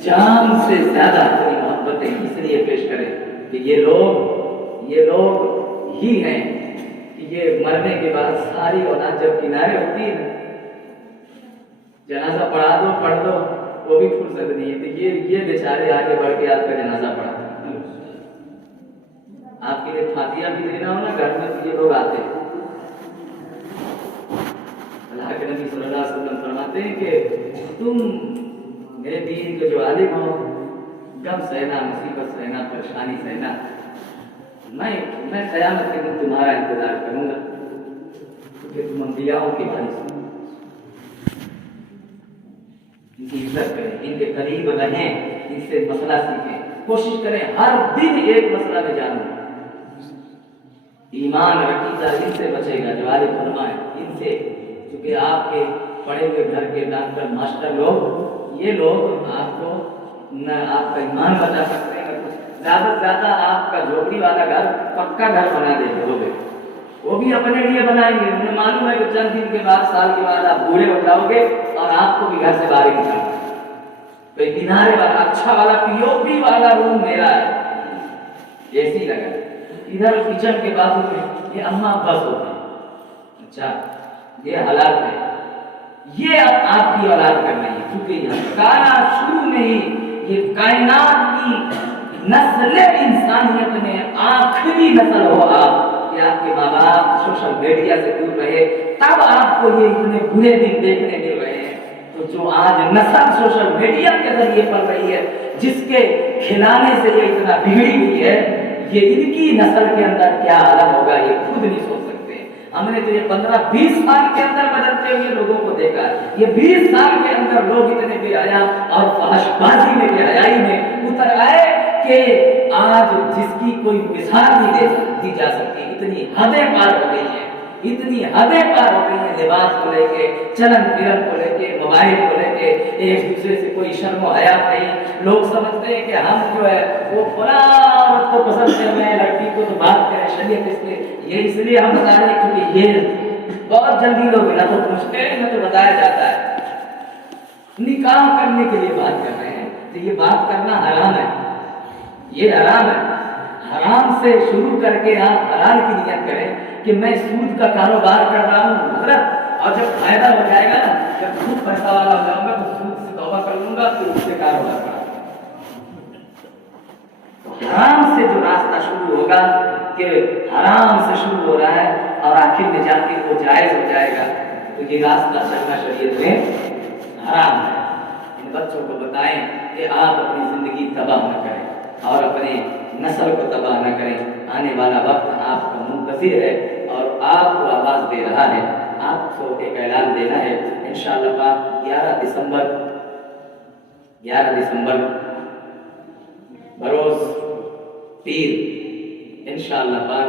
جان سے زیادہ اپنی محبتیں اس لیے پیش کریں کہ یہ لوگ ہی ہیں کہ یہ مرنے کے بعد ساری اولاد جب کنارے ہوتی ہے، جنازہ پڑھا دو پڑھ دو وہ بھی فرصت نہیں ہے، تو یہ بیچارے آگے بڑھ کے آپ کا جنازہ پڑھا، آپ کے لیے فاتحہ بھی دینا ہو نا، گھر میں تو یہ لوگ آتے ہیں۔ اللہ کے نبی صلی اللہ علیہ وسلم فرماتے ہیں کہ تم میرے دین کے جو عالم ہو، غم سہنا، مصیبت سہنا، پریشانی سہنا، میں قیامت کے دن تمہارا انتظار کروں گا، کیونکہ تم انبیاءوں کے وارث ہو۔ ان کی عزت کریں، ان کے قریب رہیں، ان سے مسئلہ سیکھیں، کوشش کریں ہر دن ایک مسئلہ میں جانیں۔ ایمان عقیدہ ان سے بچے گا جو عالم علماء ہیں، ان سے، کیونکہ آپ کے پڑھے ہوئے گھر کے ڈاکٹر ماسٹر لوگ، یہ لوگ آپ کو نہ آپ کا ایمان بچا سکتے ہیں، زیادہ سے زیادہ آپ کا جھوپڑی والا گھر پکا گھر بنا دیں گے، وہ بھی اپنے لیے بنائیں گے، انہیں معلوم ہے کہ چند دن کے بعد، سال کے بعد آپ بوڑھے ہو جاؤ گے اور آپ کو بھی گھر سے باہر نکالنا ہے۔ کوئی کنارے والا اچھا والا POP والا روم میرا ہے، اے سی لگا، ادھر کچن کے بازو میں یہ اماں ابا ہوتے ہیں، اچھا یہ حالات ہے، یہ اب آپ کی اولاد کرنا ہے، کیونکہ یہ شروع میں ہی یہ کائنات کی نسل انسانیت میں آخری نسل ہو آپ، کہ آپ کے ماں باپ سوشل میڈیا سے دور رہے، تب آپ کو یہ اتنے برے دن دیکھنے مل رہے ہیں۔ تو جو آج نسل سوشل میڈیا کے ذریعے پڑھ رہی ہے، جس کے کھلانے سے یہ اتنا بگڑی ہوئی ہے، یہ ان کی نسل کے اندر کیا عالم ہوگا یہ خود نہیں سوچ سکتے۔ ہم نے تو یہ 15-20 سال کے اندر بدلتے ہوئے لوگوں کو دیکھا ہے، یہ 20 سال کے اندر لوگ اتنے بے حیا اور فحش بازی میں، بے حیائی میں اتر آئے کہ آج جس کی کوئی مثال نہیں دی جا سکتی، اتنی حدیں پار ہو گئی ہیں، اتنی حدیں پار ہو گئی ہیں، لباس کو لے کے، چلن پھرن کو لے کے، موبائل کو لے کے، ایک دوسرے سے کوئی شرم و حیا نہیں۔ لوگ سمجھتے ہیں کہ ہم جو ہے وہ فلاں عورت کو پسند کرتے ہیں، لڑکی کو تو بات کریں، شریعت اس لیے، یہ اس لیے ہم بتا رہے ہیں کیونکہ یہ بہت جلدی لوگ نہ تو پوچھتے ہیں نہ تو بتایا جاتا ہے۔ نکاح کرنے کے لیے بات کر رہے ہیں تو یہ بات کرنا حرام ہے، یہ حرام ہے۔ حرام سے شروع کر کے آپ حلال کی نیت کریں کہ میں سود کا کاروبار کر رہا ہوں حضرت، اور جب فائدہ ہو جائے گا نا، جب خوب پیسہ والا ہو جاؤں گا تو سود سے توبہ کر لوں گا، پھر اس سے کاروبار کروں گا۔ حرام سے جو راستہ شروع ہوگا کہ حرام سے شروع ہو رہا ہے اور آخر میں جا کے وہ جائز ہو جائے گا، تو یہ راستہ چلنا شریعت میں حرام ہے۔ ان بچوں کو بتائیں کہ آپ اپنی زندگی تباہ نہ کریں اور اپنے نسل کو تباہ نہ کریں، آنے والا وقت آپ کا منتظر ہے اور آپ کو آواز دے رہا ہے، آپ کو ایک اعلان دینا ہے۔ انشاءاللہ پاک 11 دسمبر بروز پیر انشاءاللہ پاک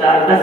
4-10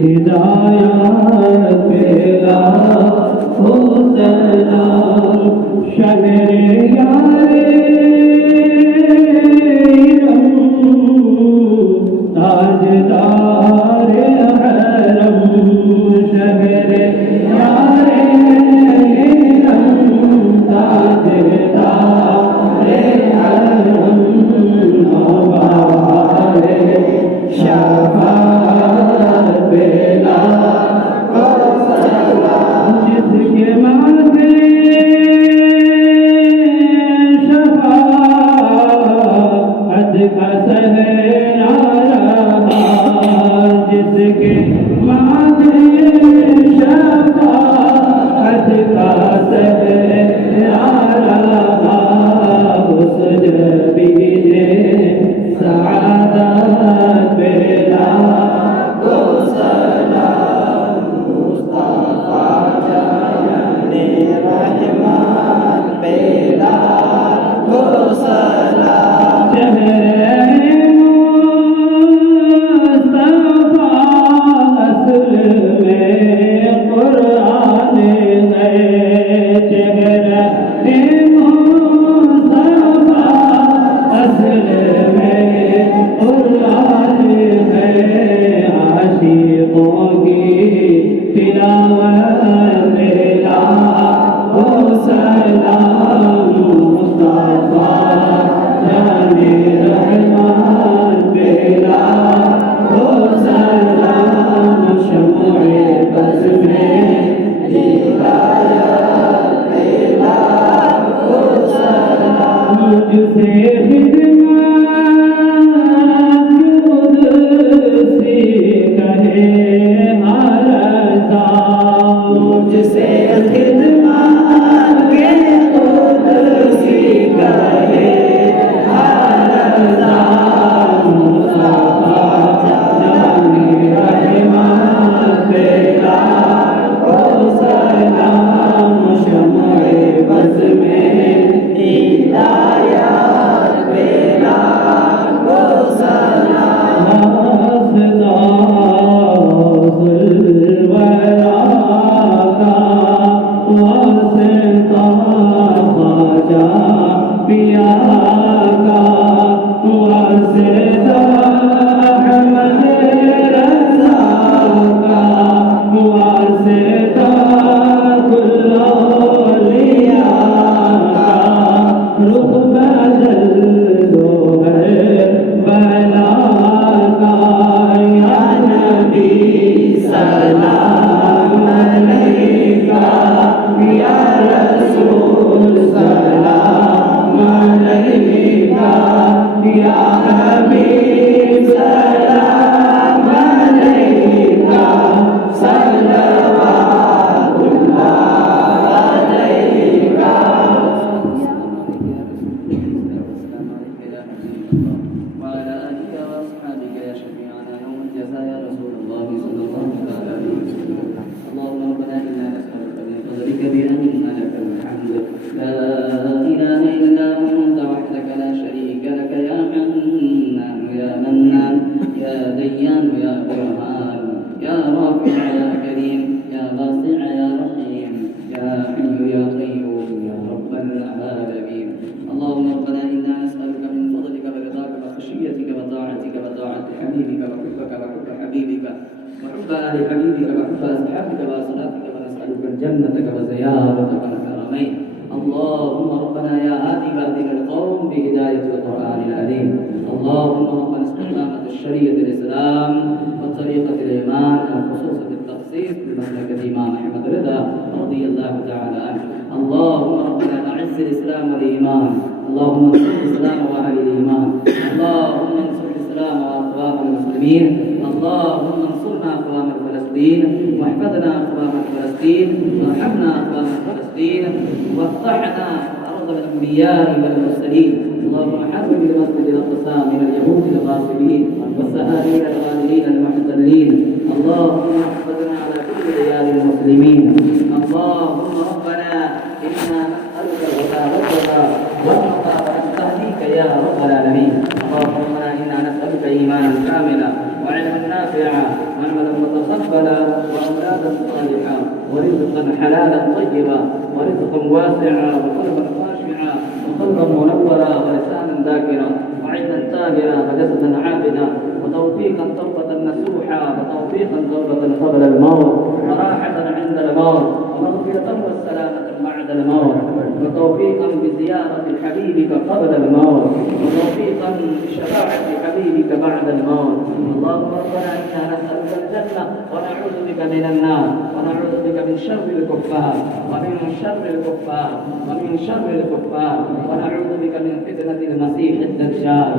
ہدایت پیدا ہو سلام شہر تاجدار حرم شہر یار تاجدار حرم نوبہار شفاعت بلا کو سلام جس کے ماتھے شفاعت کا سہرا جس کے ماتھے شفاعت کا سہرا اس نبی نے سعادت بلا کو سلام مصطفیٰ جان رحمت بلا کو سلام اللهم إنا نسألك إيمانا كاملا وعلما نافعا وعملا متقبلا متقبلا وأولادا صالحا ورزقا حلالا طيبا ورزقا واسعا وقلبا خاشعا وقلبا منورا ولسانا ذاكرا وعينا تاهرا وجسدا عابدا وتوفيقا توبة نسوحا وتوفيقا توبة قبل الموت وراحة عند الموت ومغفرة والسلامة بعد الموت وتوفيقا بزيارة حبيبك قبل الموت وتوفيقا بشفاعة حبيبك بعد الموت. اللهم ربنا إنا نسألك الجنة ونعوذ بك من النار ونعوذ بك من شر الكفار ومن شر الكفار ومن شر الكفار ونعوذ بك من فتنة المسيح الدجال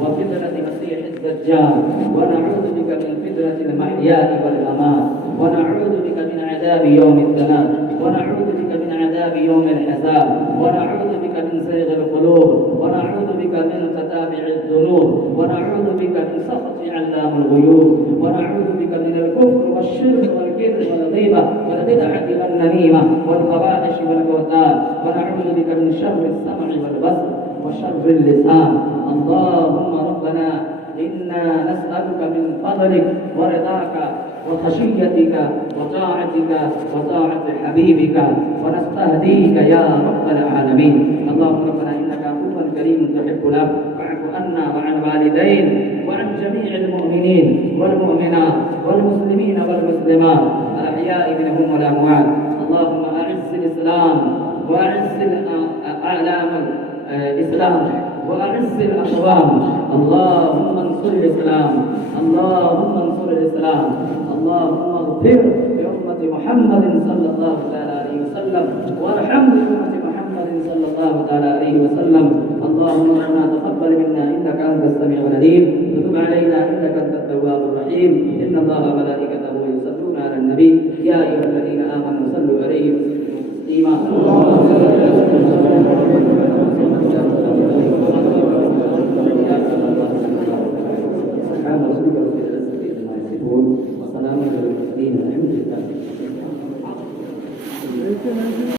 وفتنة مسيح الدجال ونعوذ بك من فتنة المحياء والممات ونعوذ بك من عذاب يوم التناد ونعوذ بك من عذاب يوم الحساب ونعوذ بك من زيغ القلوب ونعوذ بك من تتابع الذنوب ونعوذ بك من سخط علام الغيوب ونعوذ بك من الكفر والشرك والكذب والغيبة والبدعة والنميمة والفواحش والبهتان ونعوذ بك من شر السمع والبصر وشر اللسان. اللهم ربنا إنا نسألك من فضلك ورضاك وخشيتك وطاعتك وطاعة حبيبك ونستهديك يا رب العالمين. اللهم ربنا إنك عفو كريم تحب العفو فاعف عنا وعن والدين وعن جميع المؤمنين والمؤمنات والمسلمين والمسلمات الأحياء منهم والأموات. اللهم أعز الإسلام وأعز أعلام الإسلام وأعز الأقوام. اللهم انصر الإسلام اللهم انصر الإسلام. اللهم اغفر لأمة محمد صلى الله عليه وسلم وارحم لأمة محمد صلى الله عليه وسلم. اللهم ربنا تقبل منا إنك أنت السميع العليم وتب علينا إنك أنت التواب الرحيم. إن الله وملائكته يصلون على النبي يا أيها الذين آمنوا صلوا عليه وسلموا تسليما.